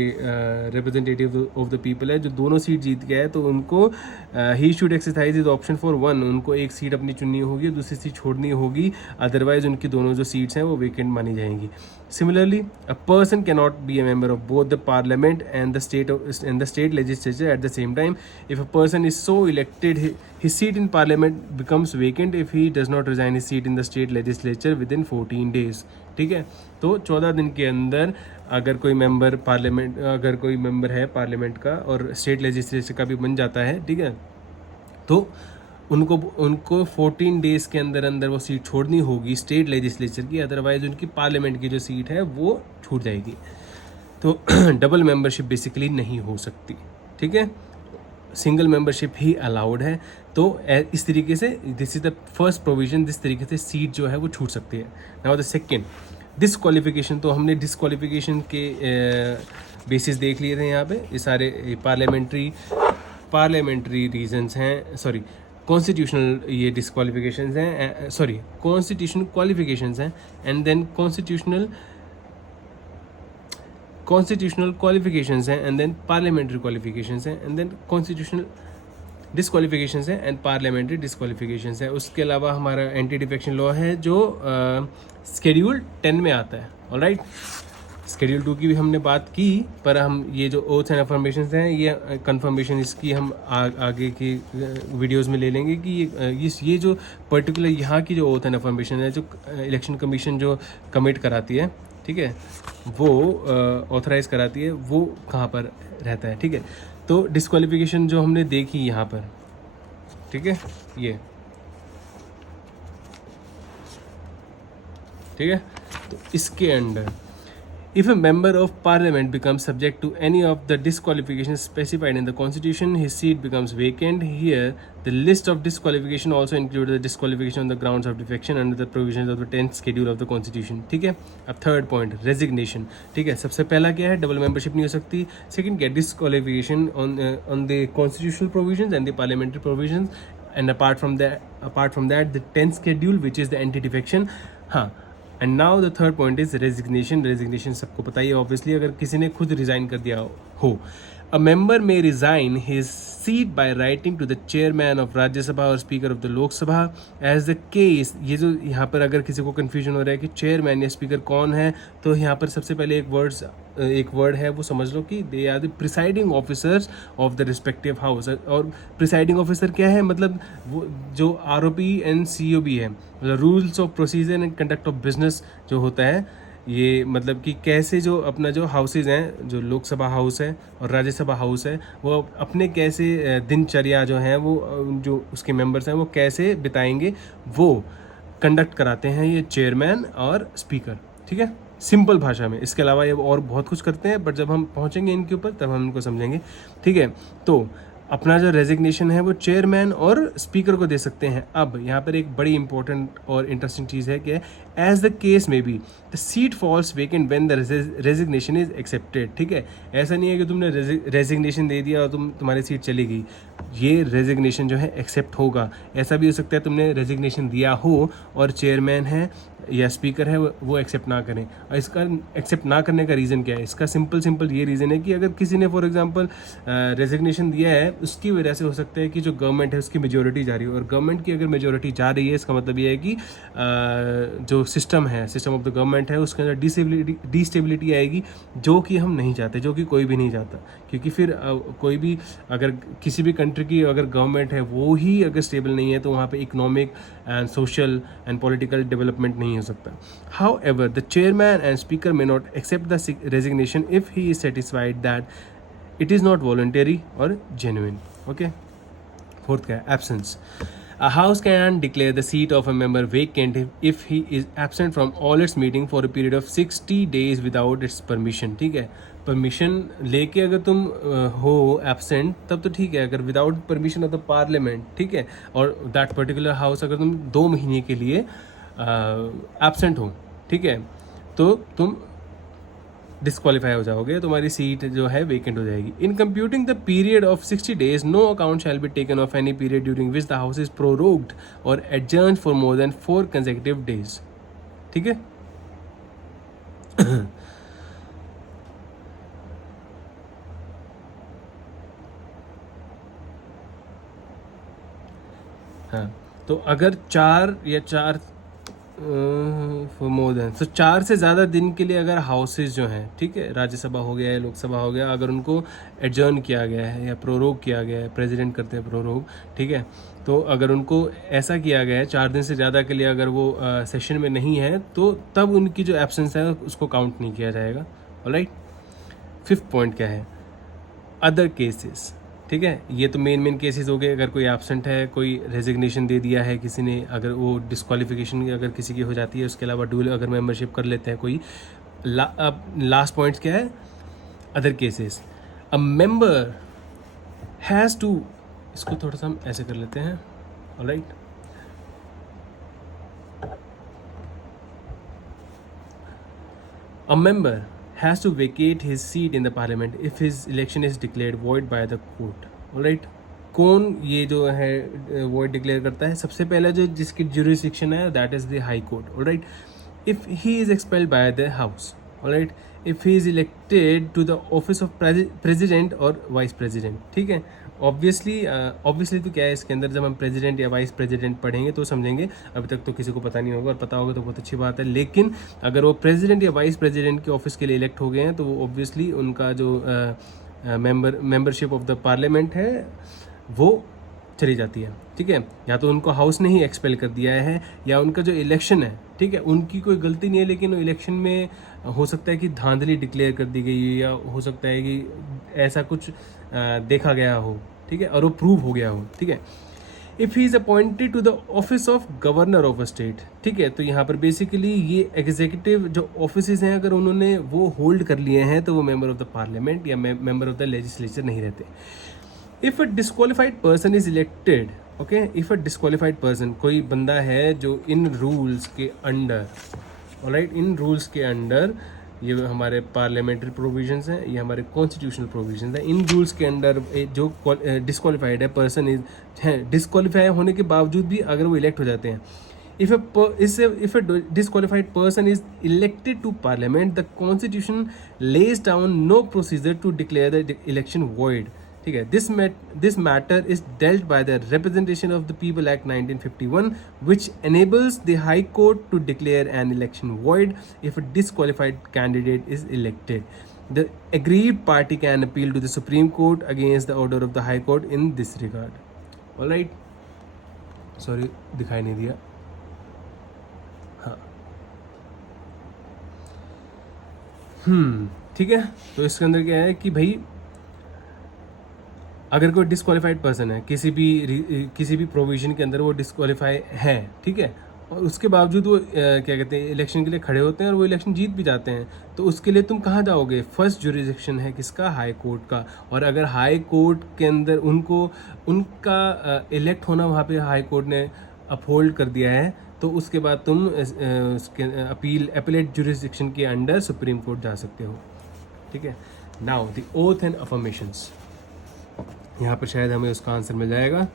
रिप्रेजेंटेटिव ऑफ द पीपल है जो दोनों सीट जीत गया है, तो उनको he should exercise is option for 1। उनको एक सीट अपनी चुननी होगी, दूसरी सीट छोड़नी होगी, अदरवाइज उनकी दोनों जो सीट्स हैं वो वेकेंट मानी जाएंगी। Similarly, a person cannot be a member of both the parliament and the state legislature at the same time. If a person is so elected, his seat in parliament becomes vacant if he does not resign his seat in the state legislature within 14 days. ठीक है, तो 14 दिन के अंदर अगर कोई member है parliament का और स्टेट लेजिस्लेचर का भी बन जाता है, ठीक है, तो उनको 14 डेज़ के अंदर वो सीट छोड़नी होगी स्टेट लेजिस्लेचर की, अदरवाइज उनकी पार्लियामेंट की जो सीट है वो छूट जाएगी। तो डबल मेंबरशिप बेसिकली नहीं हो सकती, ठीक है, सिंगल मेंबरशिप ही अलाउड है। तो इस तरीके से this is the first provision, जिस तरीके से सीट जो है वो छूट सकती है। नाउ द सेकेंड, डिसक्वालिफिकेशन, तो हमने डिसक्वालिफिकेशन के बेसिस देख लिए थे यहाँ पे। ये सारे पार्लियामेंट्री रीजंस हैं, सॉरी कॉन्स्टिट्यूशनल ये डिसक्वालिफिकेशंस हैं, सॉरी कॉन्स्टिट्यूशनल क्वालिफिकेशंस हैं, एंड देन कॉन्स्टिट्यूशनल क्वालिफिकेशंस हैं, एंड देन पार्लियामेंट्री क्वालिफिकेशंस हैं, एंड देन कॉन्स्टिट्यूशनल डिसक्वालिफिकेशंस हैं एंड पार्लियामेंट्री डिसक्वालिफिकेशंस हैं। उसके अलावा हमारा एंटी डिफेक्शन लॉ है जो शेड्यूल 10 में आता है। ऑलराइट, शेड्यूल 2 की भी हमने बात की, पर हम ये जो ओथ्स एंड अफर्मेशंस हैं ये कंफर्मेशन इसकी हम आगे की वीडियोस में ले लेंगे कि ये जो पर्टिकुलर यहाँ की जो ओथ एंड अफर्मेशन है, जो इलेक्शन कमीशन जो कमिट कराती है, ठीक है, वो ऑथराइज कराती है, वो कहाँ पर रहता है। ठीक है, तो डिस्क्वालिफिकेशन जो हमने देखी यहाँ पर, ठीक है, ये ठीक है, तो इसके under if a member of parliament becomes subject to any of the disqualifications specified in the constitution, his seat becomes vacant. Here the list of disqualification also includes the disqualification on the grounds of defection under the provisions of the 10th schedule of the constitution. ठीक है, अब third point resignation. ठीक है, सबसे पहला क्या है, double membership नहीं हो सकती। सेकंड क्या, disqualification on the constitutional provisions and the parliamentary provisions, and apart from that the 10th schedule which is the anti defection। हाँ, and now the third point is resignation सबको पता ही है obviously, अगर किसी ने खुद रिजाइन कर दिया हो। A member may resign his seat by writing to the chairman of Rajya Sabha और speaker of the Lok Sabha as the case. ये जो यहाँ पर अगर किसी को कन्फ्यूजन हो रहा है कि चेयरमैन या स्पीकर कौन है, तो यहाँ पर सबसे पहले एक वर्ड है वो समझ लो कि they are the presiding officers of the respective house. और प्रिसाइडिंग ऑफिसर क्या है, मतलब वो जो ROP एंड COB है, मतलब rules of procedure and conduct of business जो होता है, ये मतलब कि कैसे जो अपना जो हाउसेज हैं, जो लोकसभा हाउस है और राज्यसभा हाउस है, वो अपने कैसे दिनचर्या जो है वो जो उसके मेंबर्स हैं वो कैसे बिताएंगे, वो कंडक्ट कराते हैं ये चेयरमैन और स्पीकर। ठीक है, सिंपल भाषा में। इसके अलावा ये और बहुत कुछ करते हैं, बट जब हम पहुंचेंगे इनके ऊपर तब हम इनको समझेंगे। ठीक है, तो अपना जो रेजिग्नेशन है वो चेयरमैन और स्पीकर को दे सकते हैं। अब यहाँ पर एक बड़ी इंपॉर्टेंट और इंटरेस्टिंग चीज़ है कि एज द केस में भी the seat falls vacant when the resignation is accepted. ठीक है, ऐसा नहीं है कि तुमने रेजिग्नेशन दे दिया और तुम्हारी सीट चली गई, ये रेजिग्नेशन जो है एक्सेप्ट होगा। ऐसा भी हो सकता है तुमने रेजिग्नेशन दिया हो और चेयरमैन है या स्पीकर है वो एक्सेप्ट ना करें। और इसका एक्सेप्ट ना करने का रीज़न क्या है, इसका सिंपल ये रीज़न है कि अगर किसी ने फॉर एग्जांपल रेजिग्नेशन दिया है, उसकी वजह से हो सकता है कि जो गवर्नमेंट है उसकी मेजोरिटी जा रही है, और गवर्नमेंट की अगर मेजोरिटी जा रही है इसका मतलब ये है कि जो सिस्टम ऑफ द गवर्नमेंट है उसके अंदर डिस्टेबिलिटी आएगी, जो कि हम नहीं चाहते, जो कि कोई भी नहीं चाहता। क्योंकि फिर कोई भी अगर किसी भी कंट्री की अगर गवर्नमेंट है वो ही अगर स्टेबल नहीं है, तो वहाँ पे economic and social and political development नहीं हो सकता। However, the chairman and speaker may not accept the resignation if he is satisfied that it is not voluntary or genuine. Okay. Fourth क्या है, absence. A house can declare the seat of a member vacant if he is absent from all its meeting for a period of 60 days without its permission. ठीक है, permission लेके अगर तुम हो absent तब तो ठीक है, अगर without permission of the parliament, ठीक है, और दैट पर्टिकुलर हाउस अगर तुम 2 महीने के लिए एबसेंट हो, ठीक है, तो तुम डिस्क्वालीफाई हो जाओगे, तुम्हारी सीट जो है वेकेंट हो जाएगी। In computing the period of 60 days, no account shall be taken of any period during which the house is prorogued और adjourned for more than 4 consecutive days. ठीक है, हाँ, तो अगर 4 फॉर मोर देन, तो 4 से ज़्यादा दिन के लिए अगर हाउसेज जो हैं, ठीक है, राज्यसभा हो गया है, लोकसभा हो गया, अगर उनको एडजर्न किया गया है या प्रोरोग किया गया है, प्रेसिडेंट करते हैं प्रोरोग, ठीक है, तो अगर उनको ऐसा किया गया है 4 दिन से ज़्यादा के लिए, अगर वो सेशन में नहीं है, तो तब उनकी जो एब्सेंस है उसको काउंट नहीं किया जाएगा। ऑलराइट, 5th पॉइंट क्या है, अदर केसेस। ठीक है, ये तो मेन केसेस हो गए। अगर कोई एब्सेंट है, कोई रेजिग्नेशन दे दिया है किसी ने, अगर वो डिस्क्वालिफिकेशन अगर किसी की हो जाती है, उसके अलावा ड्यूल अगर मेंबरशिप कर लेते हैं कोई। अब लास्ट पॉइंट क्या है, other cases. A member has to, इसको थोड़ा सा हम ऐसे कर लेते हैं। Alright, A member has to vacate his seat in the parliament if his election is declared void by the court. Alright? कौन ये जो है void declare करता है? सबसे पहला जो जिसकी jurisdiction है that is the high court. Alright? If he is expelled by the house. Alright? If he is elected to the office of president or vice president. ठीक है? ऑब्वियसली तो क्या है इसके अंदर, जब हम प्रेसिडेंट या वाइस प्रेसिडेंट पढ़ेंगे तो समझेंगे, अभी तक तो किसी को पता नहीं होगा, और पता होगा तो बहुत अच्छी बात है। लेकिन अगर वो प्रेसिडेंट या वाइस प्रेसिडेंट के ऑफिस के लिए इलेक्ट हो गए हैं तो वो ऑब्वियसली उनका जो मेंबरशिप ऑफ द पार्लियामेंट है वो चली जाती है। ठीक है, या तो उनको हाउस ने ही एक्सपेल कर दिया है, या उनका जो इलेक्शन है, ठीक है, उनकी कोई गलती नहीं है, लेकिन वो इलेक्शन में हो सकता है कि धांधली डिक्लेयर कर दी गई, या हो सकता है कि ऐसा कुछ देखा गया हो, ठीक है, और वो प्रूव हो गया हो। ठीक है, if he is appointed to the office of governor of a state, ठीक है, तो यहाँ पर बेसिकली ये एग्जीक्यूटिव जो ऑफिस हैं अगर उन्होंने वो होल्ड कर लिए हैं तो वो मेंबर ऑफ द पार्लियामेंट या मेंबर ऑफ द लेजिस्लेचर नहीं रहते। If a disqualified person is elected, okay, if a disqualified person, कोई बंदा है जो इन रूल्स के अंडर, ऑलराइट, इन रूल्स के अंडर, ये हमारे पार्लियामेंट्री प्रोविजंस हैं, ये हमारे कॉन्स्टिट्यूशनल प्रोविजंस हैं, इन रूल्स के अंडर जो डिस्क्वालिफाइड है पर्सन इज है, डिस्क्वालीफाई होने के बावजूद भी अगर वो इलेक्ट हो जाते हैं, if a disqualified person is elected to parliament, the constitution lays down no procedure to declare the election void. ठीक है, this matter is dealt by the Representation of the People Act 1951, which enables the High Court to declare an election void if a disqualified candidate is elected. The aggrieved party can appeal to the Supreme Court against the order of the High Court in this regard. All right, sorry दिखाई नहीं दिया, हाँ, ठीक है, तो इसके अंदर क्या है कि भाई अगर कोई डिस्क्वालीफाइड पर्सन है किसी भी प्रोविजन के अंदर वो डिस्क्वालीफाई है, ठीक है, और उसके बावजूद वो क्या कहते हैं इलेक्शन के लिए खड़े होते हैं और वो इलेक्शन जीत भी जाते हैं, तो उसके लिए तुम कहाँ जाओगे? फर्स्ट जुरिडिक्शन है किसका? हाई कोर्ट का। और अगर हाई कोर्ट के अंदर उनका इलेक्ट होना वहाँ पे हाई कोर्ट ने अपहोल्ड कर दिया है, तो उसके बाद तुम उसके अपीलेट जुरिडिक्शन के अंडर सुप्रीम कोर्ट जा सकते हो। ठीक है, now the oath and affirmations, यहाँ पर शायद हमें उसका आंसर मिल जाएगा।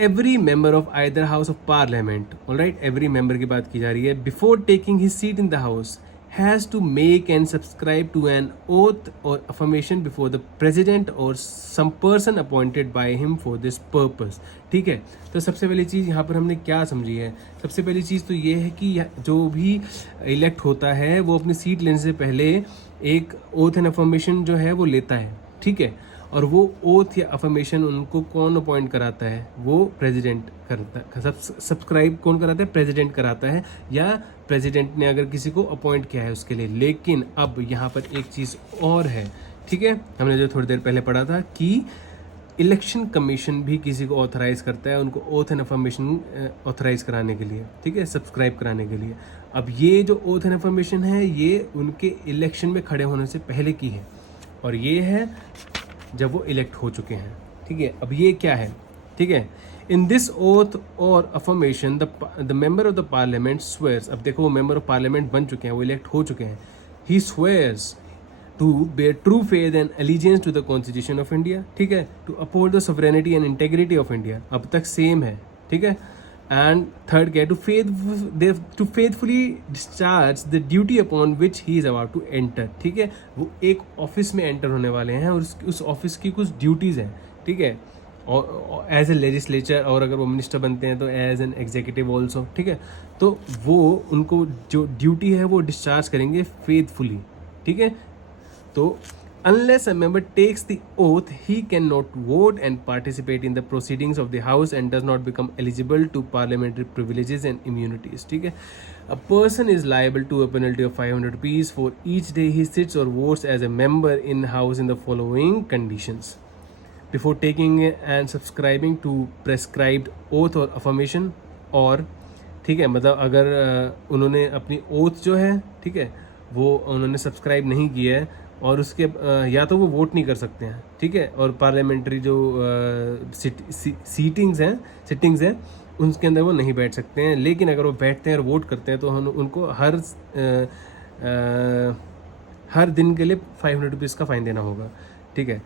Every member of either house of parliament, alright, every member की बात की जा रही है, before taking his seat in the house has to make and subscribe to an oath और affirmation before the president or some person appointed by him for this purpose. ठीक है, तो सबसे पहली चीज़ यहाँ पर हमने क्या समझी है? सबसे पहली चीज़ तो ये है कि जो भी इलेक्ट होता है वो अपनी सीट लेने से पहले एक ओथ एंड अफर्मेशन जो है वो लेता है। ठीक है, और वो ओथ या अफर्मेशन उनको कौन अपॉइंट कराता है? वो प्रेसिडेंट करता है। सब्सक्राइब कौन कराता है? प्रेसिडेंट कराता है, या प्रेसिडेंट ने अगर किसी को अपॉइंट किया है उसके लिए। लेकिन अब यहाँ पर एक चीज़ और है, ठीक है, हमने जो थोड़ी देर पहले पढ़ा था कि इलेक्शन कमीशन भी किसी को ऑथराइज करता है उनको ओथ एंड अफर्मेशन ऑथराइज कराने के लिए, ठीक है, सब्सक्राइब कराने के लिए। अब ये जो ओथ एंड अफर्मेशन है ये उनके इलेक्शन में खड़े होने से पहले की है, और ये है जब वो इलेक्ट हो चुके हैं। ठीक है, अब ये क्या है? ठीक है, इन दिस ओथ और affirmation the member of the parliament swears, अब देखो वो मेंबर ऑफ पार्लियामेंट बन चुके हैं, वो इलेक्ट हो चुके हैं, he swears to bear true faith and allegiance to the constitution of India, ठीक है, to uphold the sovereignty and integrity of India, अब तक सेम है, ठीक है, एंड थर्ड क्या है? To faithfully discharge the duty upon which he is about to enter, ठीक है, वो एक ऑफिस में एंटर होने वाले हैं और उस ऑफिस की कुछ ड्यूटीज़ हैं, ठीक है, और एज ए लेजिस्लेचर, और अगर वो मिनिस्टर बनते हैं तो एज एन एग्जीक्यूटिव ऑल्सो, ठीक है, तो वो उनको जो ड्यूटी है वो डिस्चार्ज करेंगे फेथफुली। ठीक है, तो unless a member takes the oath, he cannot vote and participate in the proceedings of the house and does not become eligible to parliamentary privileges and immunities. ठीक है, a person is liable to a penalty of 500 rupees for each day he sits or votes as a member in house in the following conditions: before taking and subscribing to prescribed oath or affirmation, और ठीक है, मतलब अगर उन्होंने अपनी oath जो है, ठीक है, वो उन्होंने सब्सक्राइब नहीं किया है, और उसके या तो वो वोट नहीं कर सकते हैं, ठीक है, और पार्लियामेंट्री जो सिटिंग्स हैं उनके अंदर वो नहीं बैठ सकते हैं। लेकिन अगर वो बैठते हैं और वोट करते हैं तो हम उनको हर हर दिन के लिए 500 रुपीज़ का फ़ाइन देना होगा, ठीक है।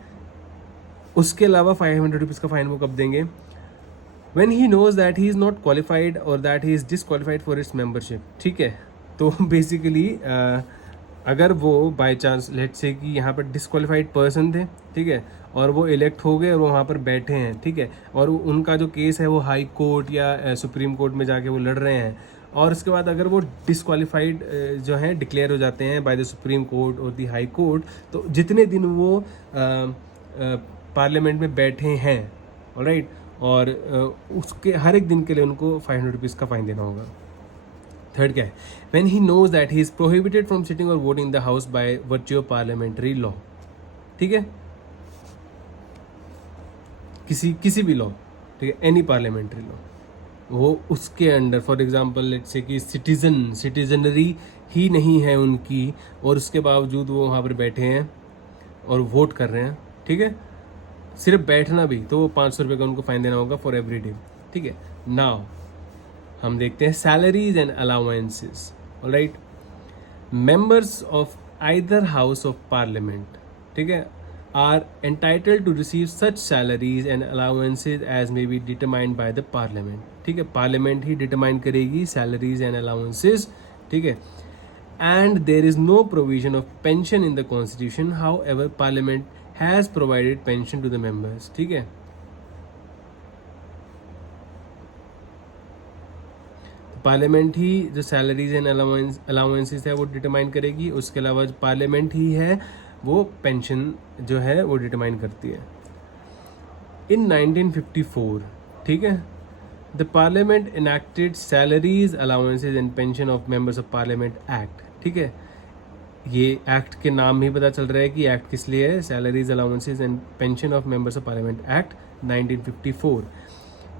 उसके अलावा 500 रुपीज़ का फ़ाइन वो कब देंगे? when he knows that he is not qualified or that he is disqualified for its membership, ठीक है। तो बेसिकली अगर वो बाय चांस लेट से कि यहाँ पर डिस्क्वालिफाइड पर्सन थे, ठीक है, और वो इलेक्ट हो गए और वो वहाँ पर बैठे हैं, ठीक है, और उनका जो केस है वो हाई कोर्ट या सुप्रीम कोर्ट में जाके वो लड़ रहे हैं, और उसके बाद अगर वो डिस्क्वालिफाइड जो है डिक्लेयर हो जाते हैं बाय द सुप्रीम कोर्ट और द हाई कोर्ट, तो जितने दिन वो पार्लियामेंट में बैठे हैं, ऑलराइट, और उसके हर एक दिन के लिए उनको 500 रुपीज़ का फ़ाइन देना होगा। थर्ड क्या है? When he knows that he is prohibited from sitting और voting in the house by virtue of parliamentary law, ठीक है, किसी भी लॉ, ठीक है, एनी पार्लियामेंट्री लॉ, वो उसके under, for example let's say कि सिटीजनरी ही नहीं है उनकी, और उसके बावजूद वो वहाँ पर बैठे हैं और वोट कर रहे हैं, ठीक है, सिर्फ बैठना भी, तो वो 500 रुपये का उनको फाइन देना होगा फॉर एवरी डे, ठीक है। नाउ हम देखते हैं salaries and allowances, alright. Members of either house of parliament, ठीक है, are entitled to receive such salaries and allowances as may be determined by the parliament, ठीक है, पार्लियामेंट ही डिटरमाइन करेगी सैलरीज एंड अलाउंसेज, ठीक है। And there is no provision of pension in the constitution, however parliament has provided pension to the members, ठीक है। Parliament ही जो salaries and allowances है वो डिटरमाइन करेगी, उसके अलावा पार्लियामेंट ही है वो पेंशन जो है वो डिटरमाइन करती है। इन 1954, ठीक है, the parliament enacted salaries allowances and pension of members of parliament act, ठीक है। ये एक्ट के नाम ही पता चल रहा है कि एक्ट किस लिए है, salaries allowances and pension of members of parliament act 1954।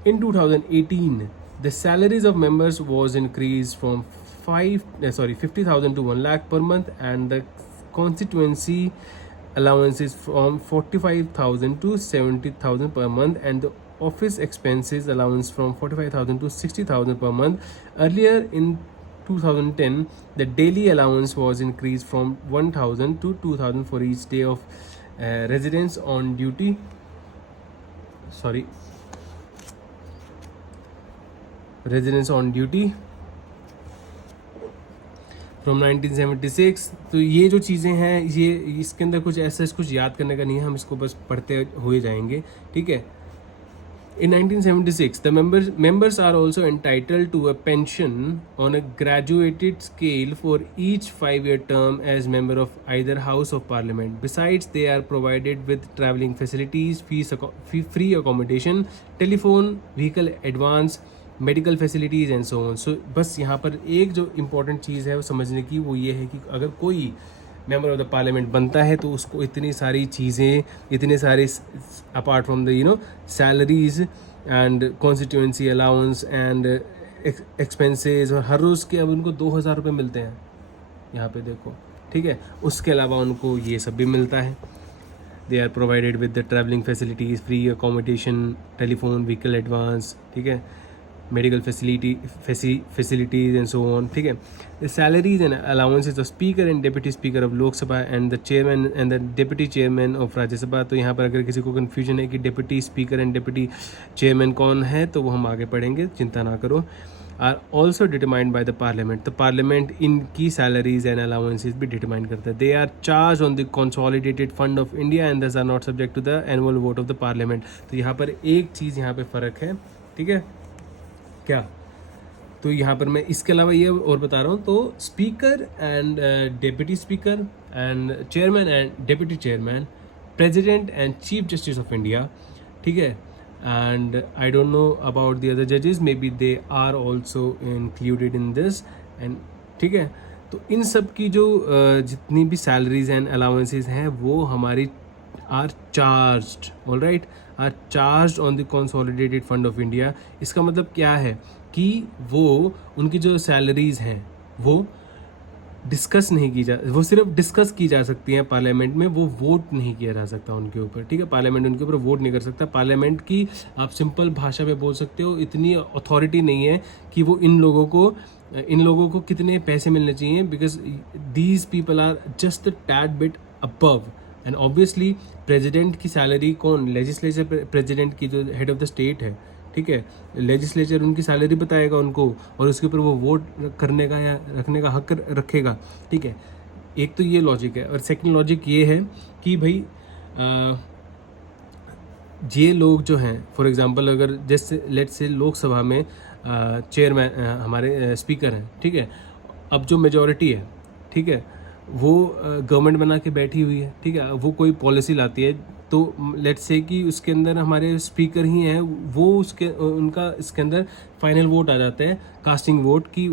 In 2018 the salaries of members was increased from 50,000 to 1 lakh per month, and the constituency allowances from 45,000 to 70,000 per month, and the office expenses allowance from 45,000 to 60,000 per month. Earlier in 2010, the daily allowance was increased from 1,000 to 2,000 for each day of residence on duty. Residence on duty from 1976। तो ये जो चीज़ें हैं, ये इसके अंदर कुछ ऐसा कुछ याद करने का नहीं है, हम इसको बस पढ़ते हुए जाएंगे, ठीक है। In 1976, the members are also entitled to a pension on a graduated scale for each 5-year term as member of either house of parliament. Besides, they are provided with travelling facilities, free accommodation, telephone, vehicle advance, medical facilities and so on. So बस यहाँ पर एक जो important चीज़ है वो समझने की, वो ये है कि अगर कोई मेंबर ऑफ द पार्लियामेंट बनता है तो उसको इतनी सारी चीज़ें, इतने सारे apart from the salaries and constituency allowance and expenses, और हर रोज़ के अब उनको 2,000 रुपये मिलते हैं, यहाँ पे देखो, ठीक है। उसके अलावा उनको ये सब भी मिलता है। They are provided with the travelling facilities, free accommodation, telephone, vehicle advance, ठीक है, medical facilities and so on, ठीक है। The salaries and allowances of speaker and deputy speaker of लोक सभा and the chairman and the deputy chairman of राज्य सभा। तो यहाँ पर अगर किसी को कन्फ्यूजन है कि deputy speaker and deputy chairman कौन है, तो वो हम आगे पढ़ेंगे, चिंता ना करो। Are also determined by the parliament, तो पार्लियामेंट इनकी सैलरीज एंड अलाउंसेज भी डिटरमाइन करता है। They are charge on the consolidated fund of India and these are not subject to the annual vote of the parliament. तो यहाँ पर एक चीज़ यहाँ पे फ़र्क है, ठीक है, क्या, तो यहाँ पर मैं इसके अलावा ये और बता रहा हूँ। तो speaker and deputy speaker and chairman and deputy chairman, president and chief justice of India, ठीक है, and I don't know about the other जजेस, maybe they are also included in this, and ठीक है। तो इन सब की जो जितनी भी सैलरीज एंड अलाउंसेस हैं वो हमारी are charged, alright, are charged on the consolidated fund of India. इसका मतलब क्या है कि वो उनकी जो सैलरीज हैं वो डिस्कस नहीं की जा, वो सिर्फ डिस्कस की जा सकती हैं पार्लियामेंट में, वो वोट नहीं किया जा सकता उनके ऊपर, ठीक है। पार्लियामेंट उनके ऊपर वोट नहीं कर सकता। पार्लियामेंट की आप सिंपल भाषा में बोल सकते हो, इतनी अथॉरिटी नहीं है कि वो इन लोगों को कितने पैसे मिलने चाहिए, because these people are just tad bit above. And obviously president की सैलरी कौन, लेजिस्लेचर प्रेसिडेंट की जो हेड ऑफ द स्टेट है, ठीक है, लेजिस्लेचर उनकी सैलरी बताएगा उनको, और उसके ऊपर वो वोट करने का या रखने का हक रखेगा, ठीक है। एक तो ये लॉजिक है। और सेकंड लॉजिक ये है कि भाई ये लोग जो हैं, फॉर एग्जांपल अगर जैसे लेट्स से लोकसभा में चेयरमैन हमारे स्पीकर हैं, ठीक है, अब जो मेजॉरिटी है, ठीक है, वो गवर्नमेंट बना के बैठी हुई है, ठीक है, वो कोई पॉलिसी लाती है, तो लेट्स से कि उसके अंदर हमारे स्पीकर ही हैं, वो उनका इसके अंदर फाइनल वोट आ जाता है, कास्टिंग वोट, कि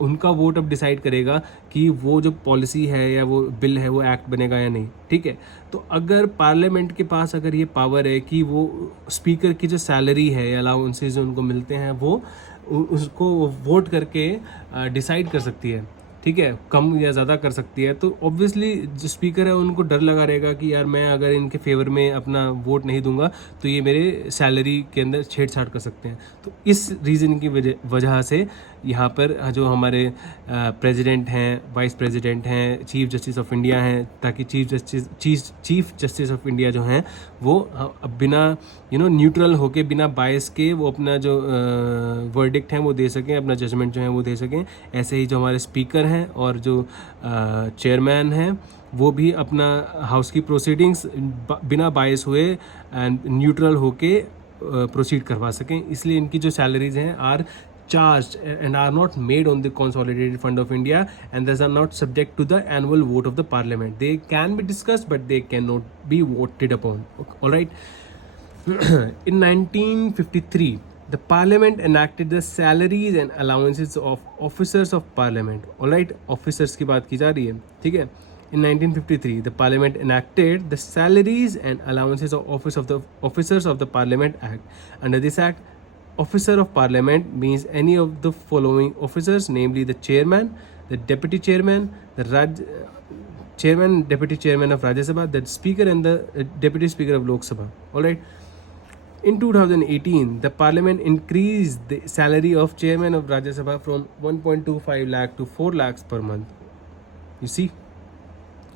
उनका वोट अब डिसाइड करेगा कि वो जो पॉलिसी है या वो बिल है वो एक्ट बनेगा या नहीं, ठीक है। तो अगर पार्लियामेंट के पास अगर ये पावर है कि वो स्पीकर की जो सैलरी है या अलाउंसेस जो उनको मिलते हैं वो उसको वोट करके डिसाइड कर सकती है, ठीक है, कम या ज़्यादा कर सकती है, तो ऑब्वियसली जो स्पीकर है उनको डर लगा रहेगा कि यार मैं अगर इनके फेवर में अपना वोट नहीं दूंगा तो ये मेरे सैलरी के अंदर छेड़छाड़ कर सकते हैं। तो इस रीज़न की वजह से यहाँ पर जो हमारे प्रेसिडेंट हैं, वाइस प्रेसिडेंट हैं, चीफ जस्टिस ऑफ इंडिया हैं, ताकि चीफ जस्टिस ऑफ इंडिया जो हैं वो बिना न्यूट्रल होके, बिना बायस के वो अपना जो वर्डिक्ट हैं वो दे सकें, अपना जजमेंट जो है वो दे सकें। ऐसे ही जो हमारे स्पीकर हैं और जो चेयरमैन हैं वो भी अपना हाउस की प्रोसीडिंग्स बिना बायस हुए एंड न्यूट्रल होके प्रोसीड करवा सकें। इसलिए इनकी जो सैलरीज हैं are charged and are not made on the consolidated fund of India, and thus are not subject to the annual vote of the parliament. They can be discussed but they cannot be voted upon. All right. In 1953 the parliament enacted the salaries and allowances of officers of parliament. All right, officers की बात की जा रही है, ठीक है। In 1953 the parliament enacted the salaries and allowances of officers of the parliament act. Under this act, officer of parliament means any of the following officers, namely the chairman, the deputy chairman, the chairman, deputy chairman of Rajya Sabha, the speaker and the deputy speaker of Lok Sabha. All right. In 2018 the parliament increased the salary of chairman of Rajya Sabha from 1.25 lakh to 4 lakhs per month. You see,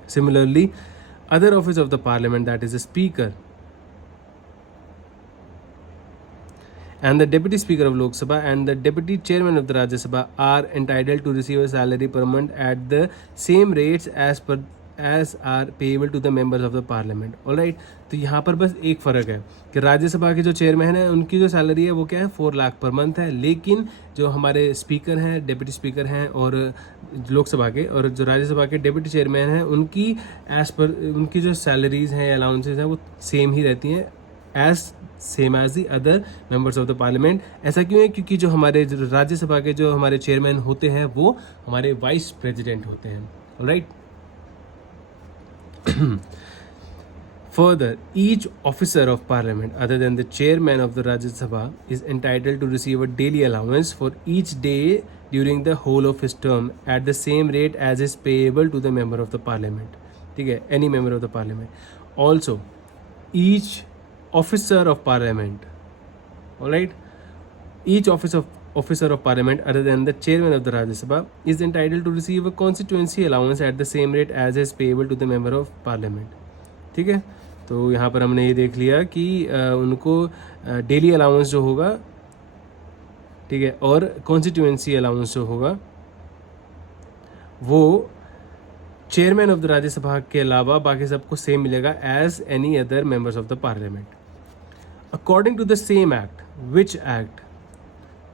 similarly other office of the parliament, that is the speaker and the deputy speaker of Lok Sabha and the deputy chairman of the Rajya Sabha are entitled to receive a salary per month at the same rates as are payable to the members of the parliament. All right. तो यहाँ पर बस एक फ़र्क है कि राज्यसभा के जो चेयरमैन है उनकी जो सैलरी है वो क्या है, 4 लाख पर मंथ है, लेकिन जो हमारे स्पीकर हैं, डेप्यूटी स्पीकर हैं और लोकसभा के और जो राज्यसभा के डेप्यूटी चेयरमैन हैं उनकी एज पर उनकी जो सैलरीज हैं, अलाउंसेज हैं वो सेम ही रहती हैं same as the other members of the parliament. ऐसा क्यों है? क्योंकि जो हमारे राज्यसभा के जो हमारे चेयरमैन होते हैं वो हमारे वाइस प्रेसिडेंट होते हैं। Alright. Further, each officer of parliament other than the chairman of the Rajya Sabha is entitled to receive a daily allowance for each day during the whole of his term at the same rate as is payable to the member of the parliament. ठीक है, any member of the parliament. Also, each officer of parliament, all right, each officer of parliament other than the chairman of the Rajya Sabha is entitled to receive a constituency allowance at the same rate as is payable to the member of parliament. ठीक है, तो यहाँ पर हमने ये देख लिया कि उनको डेली अलाउंस जो होगा, ठीक है, और कॉन्स्टिट्यूएंसी अलाउंस जो होगा वो चेयरमैन ऑफ द राज्यसभा के अलावा बाकी सबको सेम मिलेगा as any other members of the parliament. According to the same act, which act?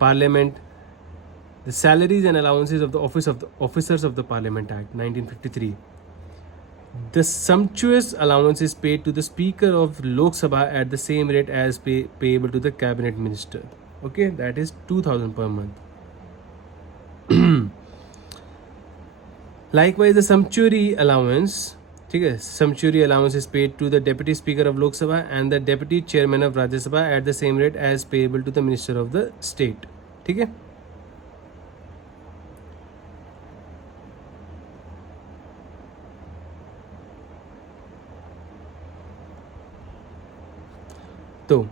Parliament, the salaries and allowances of the officers of the parliament act 1953। The sumptuous allowance is paid to the Speaker of Lok Sabha at the same rate as payable to the cabinet minister. Okay, that is 2,000 per month. Likewise, the sumptuary allowance, ठीक है, sumptuary allowance is paid to the Deputy Speaker of Lok Sabha and the Deputy Chairman of Rajya Sabha at the same rate as payable to the Minister of the State. ठीक है। तो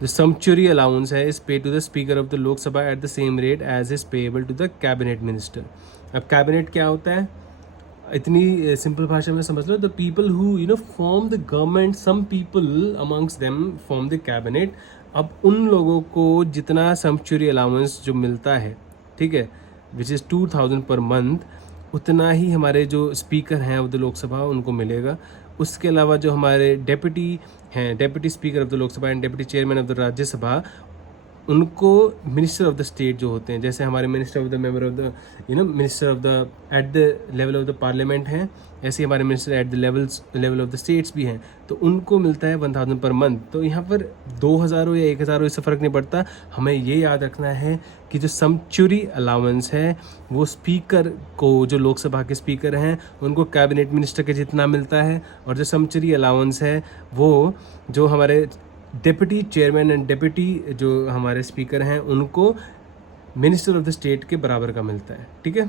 जो sumptuary allowance है is paid to the speaker of the लोक सभा at the same rate as is payable to the cabinet minister. अब cabinet क्या होता है, इतनी सिंपल भाषा में समझ लो, the people who form the government, some people amongst them form the cabinet. अब उन लोगों को जितना सम्पचुरी अलाउंस जो मिलता है, ठीक है, विच इज़ 2000 पर मंथ, उतना ही हमारे जो स्पीकर हैं ऑफ द लोकसभा उनको मिलेगा. उसके अलावा जो हमारे डेप्यूटी हैं, deputy speaker of the Lok Sabha and deputy chairman of the Rajya Sabha, उनको मिनिस्टर ऑफ द स्टेट जो होते हैं, जैसे हमारे minister of the member of the minister of the at the level of the parliament हैं, ऐसे ही हमारे minister at the level of the states भी हैं, तो उनको मिलता है 1000 पर मंथ. तो यहाँ पर 2000 हो या 1000 हो, इससे फ़र्क नहीं पड़ता. हमें ये याद रखना है कि जो सम्पचुरी अलाउंस है वो स्पीकर को, जो लोकसभा के स्पीकर हैं उनको कैबिनेट मिनिस्टर के जितना मिलता है, और जो सम्पचुरी अलाउंस है वो जो हमारे डेप्यूटी चेयरमैन एंड डेप्यूटी जो हमारे स्पीकर हैं उनको मिनिस्टर ऑफ द स्टेट के बराबर का मिलता है. ठीक है,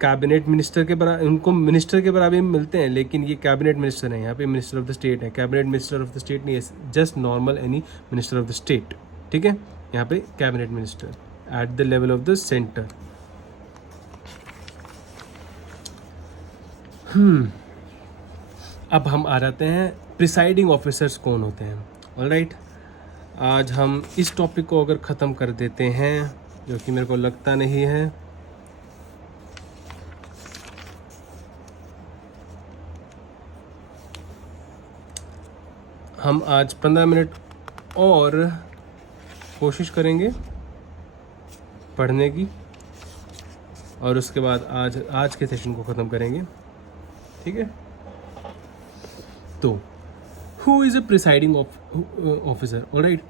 कैबिनेट मिनिस्टर के बराबर, उनको मिनिस्टर के बराबर मिलते हैं, लेकिन ये कैबिनेट मिनिस्टर है, यहाँ पे मिनिस्टर ऑफ द स्टेट है. Cabinet minister of the state नहीं है, just normal any minister of the state. ठीक है, यहाँ पे cabinet minister at the level of the centre. अब हम आ जाते हैं प्रिसाइडिंग ऑफिसर्स कौन होते हैं. ऑलराइट, आज हम इस टॉपिक को अगर ख़त्म कर देते हैं, जो कि मेरे को लगता नहीं है, हम आज 15 मिनट और कोशिश करेंगे पढ़ने की, और उसके बाद आज के सेशन को ख़त्म करेंगे. ठीक है, तो who is a presiding officer? All right,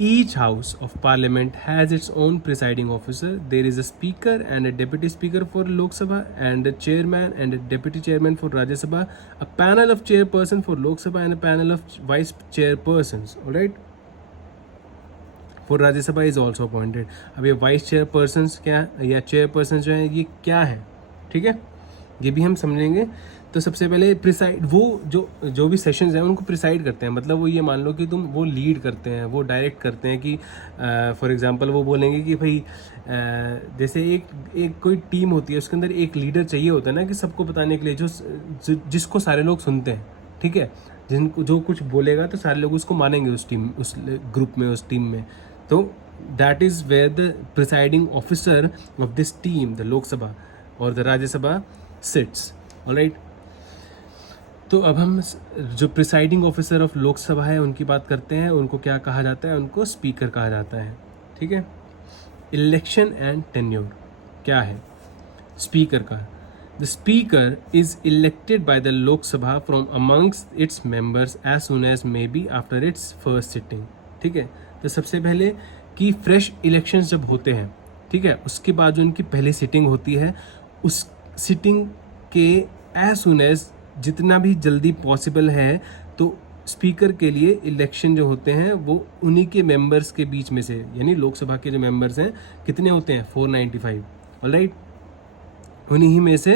each house of parliament has its own presiding officer. There is a speaker and a deputy speaker for Lok Sabha, and a chairman and a deputy chairman for Rajya Sabha, a panel of chairperson for Lok Sabha and a panel of vice chairpersons. All right, for Rajya Sabha is also appointed. अब ये vice chairpersons क्या या chairpersons जो हैं ये क्या है, ठीक है, ये भी हम समझेंगे. तो सबसे पहले प्रिसाइड, वो जो भी सेशंस हैं उनको प्रिसाइड करते हैं. मतलब वो ये मान लो कि तुम वो लीड करते हैं, वो डायरेक्ट करते हैं कि फॉर एग्जांपल वो बोलेंगे कि भाई जैसे एक कोई टीम होती है, उसके अंदर एक लीडर चाहिए होता है ना, कि सबको बताने के लिए, जिसको सारे लोग सुनते हैं. ठीक है, जिनको जो कुछ बोलेगा तो सारे लोग उसको मानेंगे, उस ग्रुप में, उस टीम में. तो that is where the presiding officer of this team, the Lok Sabha और द राज्यसभा सिट्स. ऑलराइट, तो अब हम जो प्रिसाइडिंग ऑफिसर ऑफ लोकसभा है उनकी बात करते हैं. उनको क्या कहा जाता है? उनको स्पीकर कहा जाता है. ठीक है, इलेक्शन एंड टेन्योर क्या है स्पीकर का? The speaker is elected by the Lok Sabha from amongst its members as soon as may be after its first sitting. ठीक है, तो सबसे पहले कि फ्रेश इलेक्शंस जब होते हैं, ठीक है, उसके बाद जो उनकी पहली सिटिंग होती है, उस सिटिंग के एज सुन एज, जितना भी जल्दी पॉसिबल है, तो स्पीकर के लिए इलेक्शन जो होते हैं वो उन्हीं के मेंबर्स के बीच में से, यानी लोकसभा के जो मेंबर्स हैं कितने होते हैं? 495. ऑलराइट, उन्हीं में से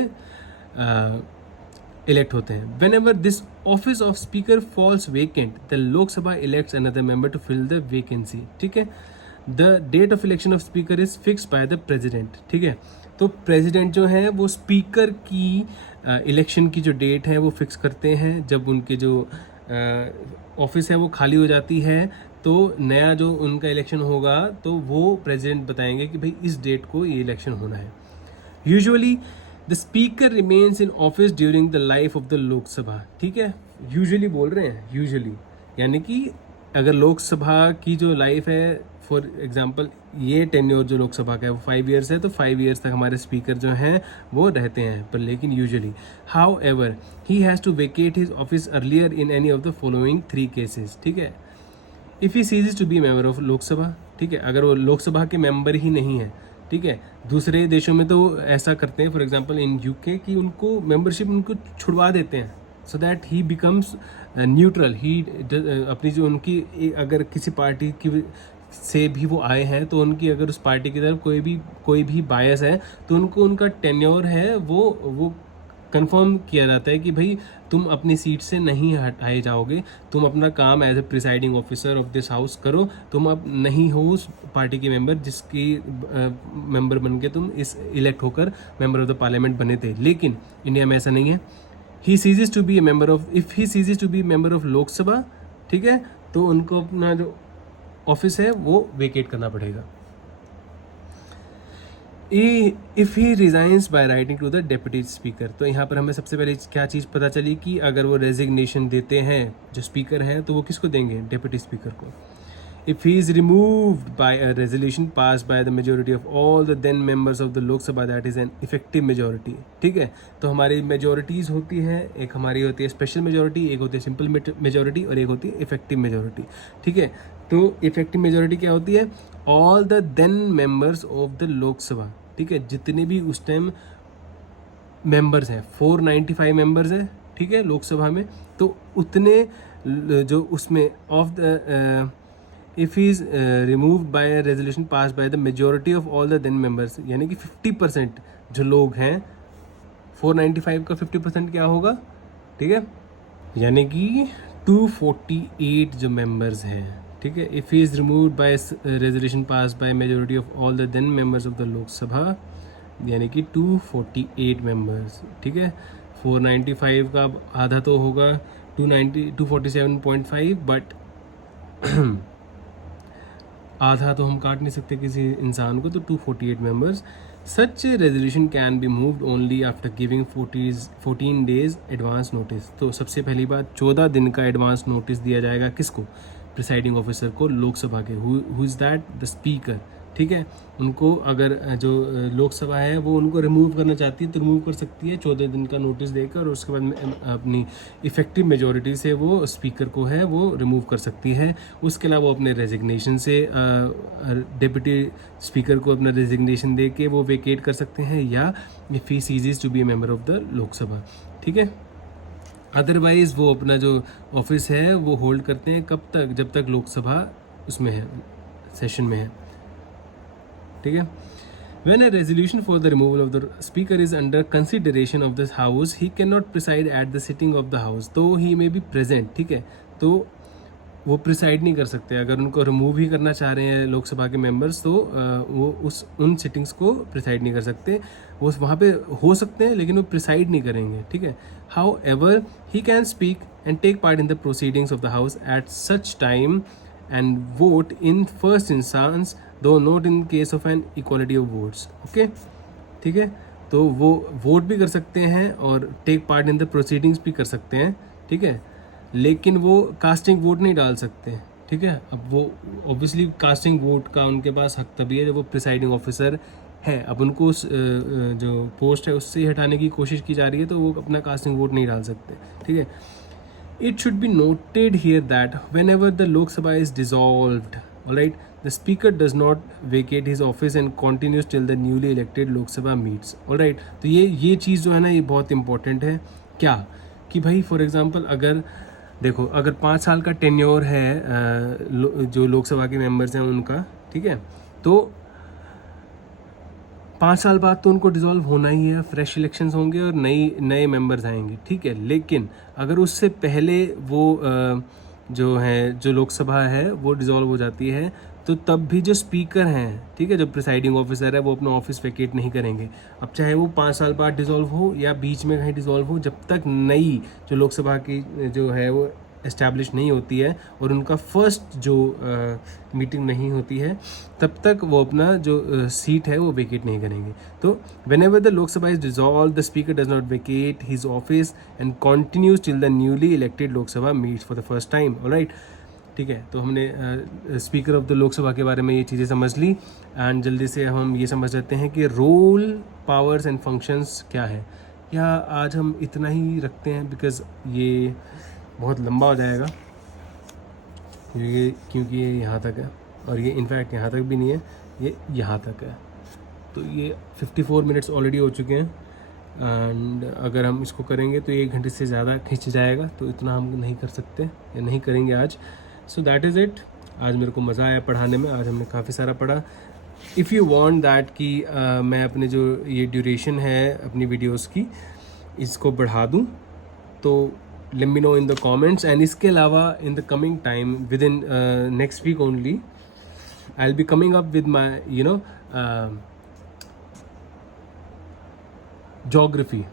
इलेक्ट होते हैं. Whenever this office of speaker falls vacant, the Lok Sabha elects another member to fill the vacancy. ठीक है, the date of election of speaker is fixed by the president. ठीक है, तो प्रेसिडेंट जो है वो स्पीकर की इलेक्शन की जो डेट है वो फिक्स करते हैं. जब उनके जो ऑफिस है वो खाली हो जाती है, तो नया जो उनका इलेक्शन होगा तो वो प्रेसिडेंट बताएंगे कि भाई इस डेट को ये इलेक्शन होना है. Usually the speaker remains in office during the life of the Lok Sabha. ठीक है, यूजुअली बोल रहे हैं, यूजुअली यानी कि अगर लोकसभा की जो लाइफ है, फॉर एग्जांपल ये टेन्योर जो लोकसभा का है वो 5 ईयर्स है, तो 5 ईयर्स तक हमारे स्पीकर जो हैं वो रहते हैं. पर लेकिन usually however he has to vacate his office earlier in any of the following 3 cases. ठीक है, if he ceases to be member of Lok Sabha. ठीक है, अगर वो लोकसभा के मेंबर ही नहीं है. ठीक है, दूसरे देशों में तो ऐसा करते हैं, फॉर एग्जांपल इन यूके, कि उनको मेंबरशिप उनको छुड़वा देते हैं, so that he becomes neutral. ही अपनी जो उनकी अगर किसी पार्टी की से भी वो आए हैं, तो उनकी अगर उस पार्टी की तरफ कोई भी बायस है, तो उनको उनका टेन्योर है वो कंफर्म किया जाता है कि भाई तुम अपनी सीट से नहीं हटाए जाओगे, तुम अपना काम as a presiding officer of this house करो, तुम अब नहीं हो उस पार्टी के मेंबर जिसकी मेंबर बन के तुम इस इलेक्ट होकर मेंबर ऑफ द पार्लियामेंट बने थे। लेकिन इंडिया में ऐसा नहीं है। He ceases to be a member of, if he ceases to be member of Lok Sabha, ठीक है, तो उनको अपना जो ऑफिस है वो वेकेट करना पड़ेगा। If he resigns by writing to the deputy speaker, तो यहाँ पर हमें सबसे पहले क्या चीज़ पता चली कि अगर वो रेजिग्नेशन देते हैं जो स्पीकर हैं तो वो किसको देंगे, डेप्यूटी स्पीकर को। If he is removed by a resolution pass by the majority of all the then members of the Lok Sabha, that is an effective majority. ठीक है, तो हमारी मेजोरिटीज़ होती है, एक हमारी होती है स्पेशल मेजोरिटी, एक होती है सिंपल मेजोरिटी और एक होती है इफेक्टिव मेजोरिटी। ठीक है, तो इफेक्टिव मेजोरिटी क्या होती है, all the then members of the Lok Sabha. ठीक है, जितने भी उस टाइम मेंबर्स हैं, 495 मेंबर्स हैं, ठीक है, लोकसभा में, तो उतने जो उसमें of the if he is removed by resolution pass by the majority of all the then members, यानी कि 50% जो लोग हैं, 495 का 50% क्या होगा, ठीक है, यानी कि 248 जो मेंबर्स हैं। ठीक है, if he is removed by resolution pass by majority of all the then members of the Lok Sabha, यानी कि 248 मेंबर्स। ठीक है, 495 का आधा तो होगा 247.5, बट आधा तो हम काट नहीं सकते किसी इंसान को, तो 248 members. Such resolution can be moved only after giving 14 days advance notice, तो सबसे पहली बात 14 दिन का एडवांस नोटिस दिया जाएगा किसको, प्रिसाइडिंग ऑफिसर को, लोकसभा के। Who is that, the speaker. ठीक है, उनको अगर जो लोकसभा है वो उनको रिमूव करना चाहती है तो रिमूव कर सकती है 14 दिन का नोटिस देकर, और उसके बाद अपनी इफेक्टिव मेजोरिटी से वो स्पीकर को है वो रिमूव कर सकती है। उसके अलावा वो अपने रेजिग्नेशन से डिप्टी स्पीकर को अपना रेजिग्नेशन दे के वो वेकेट कर सकते हैं, या if he ceases to be a member of the Lok Sabha. ठीक है, अदरवाइज वो अपना जो ऑफिस है वो होल्ड करते हैं कब तक, जब तक लोकसभा उसमें है, सेशन में है। ठीक है, when a resolution for the removal of the speaker is under consideration of the house, he cannot preside at the sitting of the house, तो he may be present। ठीक है, तो वो प्रिसाइड नहीं कर सकते, अगर उनको रिमूव ही करना चाह रहे हैं लोकसभा के मेंबर्स तो वो उन सिटिंग्स को प्रिसाइड नहीं कर सकते, वो वहाँ पे हो सकते हैं लेकिन वो प्रिसाइड नहीं करेंगे। ठीक है, however he can speak and take part in the proceedings of the house at such time and vote in first instance, though not in case of an equality of votes. Okay, ठीक है, तो वो vote भी कर सकते हैं और take part in the proceedings भी कर सकते हैं। ठीक है, लेकिन वो कास्टिंग वोट नहीं डाल सकते। ठीक है, अब वो ऑब्वियसली कास्टिंग वोट का उनके पास हक तभी है जब वो प्रिसाइडिंग ऑफिसर है। अब उनको उस जो पोस्ट है उससे हटाने की कोशिश की जा रही है तो वो अपना कास्टिंग वोट नहीं डाल सकते। ठीक है, it should be noted here that when ever the Lok Sabha is dissolved, alright, the speaker does not vacate his office and continues till the newly elected Lok Sabha meets। Alright, तो ये चीज़ जो है ना ये बहुत इंपॉर्टेंट है, क्या कि भाई फॉर एग्जांपल अगर देखो अगर 5 साल का टेन्योर है जो लोकसभा के मेंबर्स हैं उनका, ठीक है, तो 5 साल बाद तो उनको डिसॉल्व होना ही है, फ्रेश इलेक्शंस होंगे और नए मेंबर्स आएंगे। ठीक है, लेकिन अगर उससे पहले वो जो लोकसभा है वो डिसॉल्व हो जाती है तो तब भी जो स्पीकर हैं, ठीक है, जो प्रिसाइडिंग ऑफिसर है वो अपना ऑफिस वेकेट नहीं करेंगे। अब चाहे वो 5 साल बाद डिसॉल्व हो या बीच में कहीं डिसॉल्व हो, जब तक नई जो लोकसभा की जो है वो एस्टैब्लिश नहीं होती है और उनका फर्स्ट जो मीटिंग नहीं होती है तब तक वो अपना जो सीट है वो वेकेट नहीं करेंगे। तो when ever the Lok Sabha is dissolve the speaker does not vacate his office and continues till the newly elected Lok Sabha meets for the first time. Alright, ठीक है, तो हमने स्पीकर ऑफ द लोकसभा के बारे में ये चीज़ें समझ ली एंड जल्दी से हम ये समझ जाते हैं कि रोल, पावर्स एंड फंक्शंस क्या है। या आज हम इतना ही रखते हैं बिकॉज ये बहुत लंबा हो जाएगा, क्योंकि ये यहाँ तक है और ये इनफैक्ट यहाँ तक भी नहीं है, ये यहाँ तक है। तो ये 54 मिनट्स ऑलरेडी हो चुके हैं एंड अगर हम इसको करेंगे तो 1 घंटे से ज़्यादा खिंच जाएगा, तो इतना हम नहीं कर सकते या नहीं करेंगे आज। So that is it. आज मेरे को मज़ा आया पढ़ाने में, आज हमने काफ़ी सारा पढ़ा। इफ़ यू वांट दैट कि मैं अपने जो ये ड्यूरेशन है अपनी वीडियोस की इसको बढ़ा दूँ, तो let me know in the comments. And इसके अलावा in the coming time within next week only I will be coming up with my geography,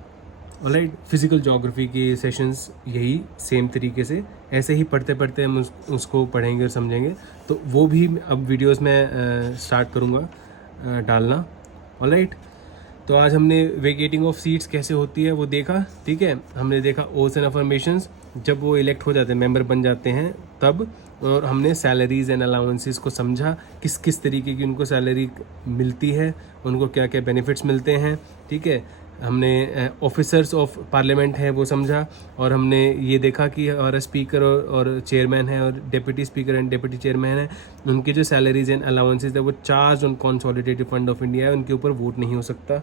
alright, physical geography के सेशंस यही सेम तरीके से ऐसे ही पढ़ते पढ़ते हम उसको पढ़ेंगे और समझेंगे। तो वो भी अब वीडियोस में स्टार्ट करूँगा डालना, ऑलराइट। तो आज हमने वेकेटिंग ऑफ सीट्स कैसे होती है वो देखा, ठीक है। हमने देखा ओथ्स एंड अफर्मेशंस जब वो इलेक्ट हो जाते हैं, मेंबर बन जाते हैं तब, और हमने सैलरीज एंड अलाउंसेस को समझा, किस किस तरीके की उनको सैलरी मिलती है, उनको क्या क्या बेनिफिट्स मिलते हैं, ठीक है। हमने ऑफिसर्स ऑफ पार्लियामेंट है वो समझा, और हमने ये देखा कि हमारा स्पीकर और चेयरमैन है और deputy speaker and deputy chairman है, उनकी जो सैलरीज एंड अलाउंसेस है वो charge on consolidated fund of India है, उनके ऊपर वोट नहीं हो सकता।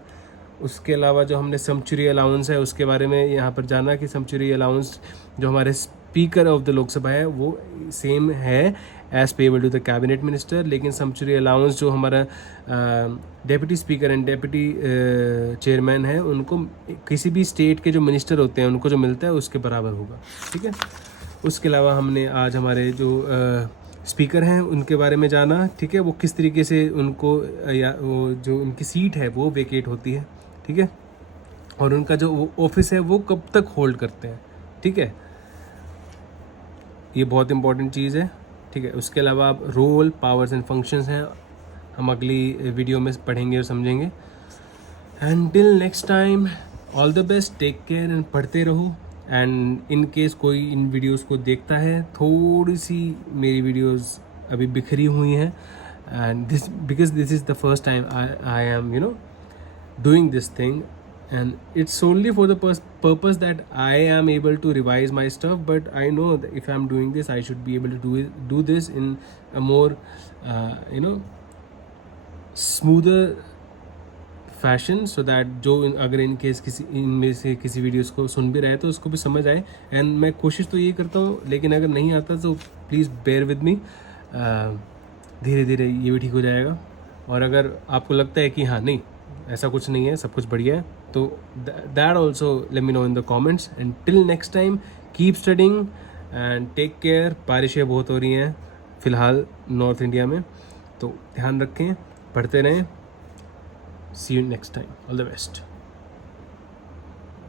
उसके अलावा जो हमने सैंक्चुरी अलाउंस है उसके बारे में यहाँ पर जाना कि सैंक्चुरी अलाउंस जो हमारे स्पीकर ऑफ द लोकसभा है वो सेम है as payable to the cabinet minister, लेकिन सैंक्चुरी अलाउंस जो हमारा deputy speaker and deputy chairman है उनको किसी भी स्टेट के जो मिनिस्टर होते हैं उनको जो मिलता है उसके बराबर होगा, ठीक है। उसके अलावा हमने आज हमारे जो स्पीकर हैं उनके बारे में जाना, ठीक है, वो किस तरीके से उनको या वो जो उनकी सीट है वो वेकेट होती है, ठीक है, और उनका जो ऑफिस है वो कब तक होल्ड करते हैं, ठीक है, ये बहुत इंपॉर्टेंट चीज़ है, ठीक है। उसके अलावा आप रोल, पावर्स एंड फंक्शंस हैं, हम अगली वीडियो में पढ़ेंगे और समझेंगे। And till next time all the best, take care and पढ़ते रहो। एंड इन केस कोई इन वीडियोस को देखता है, थोड़ी सी मेरी वीडियोस अभी बिखरी हुई हैं, and this because this is the first time I am doing this thing, and it's solely for the purpose that I am able to revise my stuff, but I know that if I'm doing this I should be able to do this in a more smoother fashion, so that जो अगर in case किसी इनमें से किसी videos को सुन भी रहे तो उसको भी समझ आए। एंड मैं कोशिश तो ये करता हूँ, लेकिन अगर नहीं आता तो प्लीज़ बेयर विद मी, धीरे धीरे ये भी ठीक हो जाएगा। और अगर आपको लगता है कि हाँ नहीं ऐसा कुछ नहीं है, सब कुछ बढ़िया है, तो that also let me know in the comments. And till next time keep studying and take care. बारिशें बहुत हो रही हैं फ़िलहाल नॉर्थ इंडिया में, तो ध्यान रखें, पढ़ते रहें। See you next time, all the best.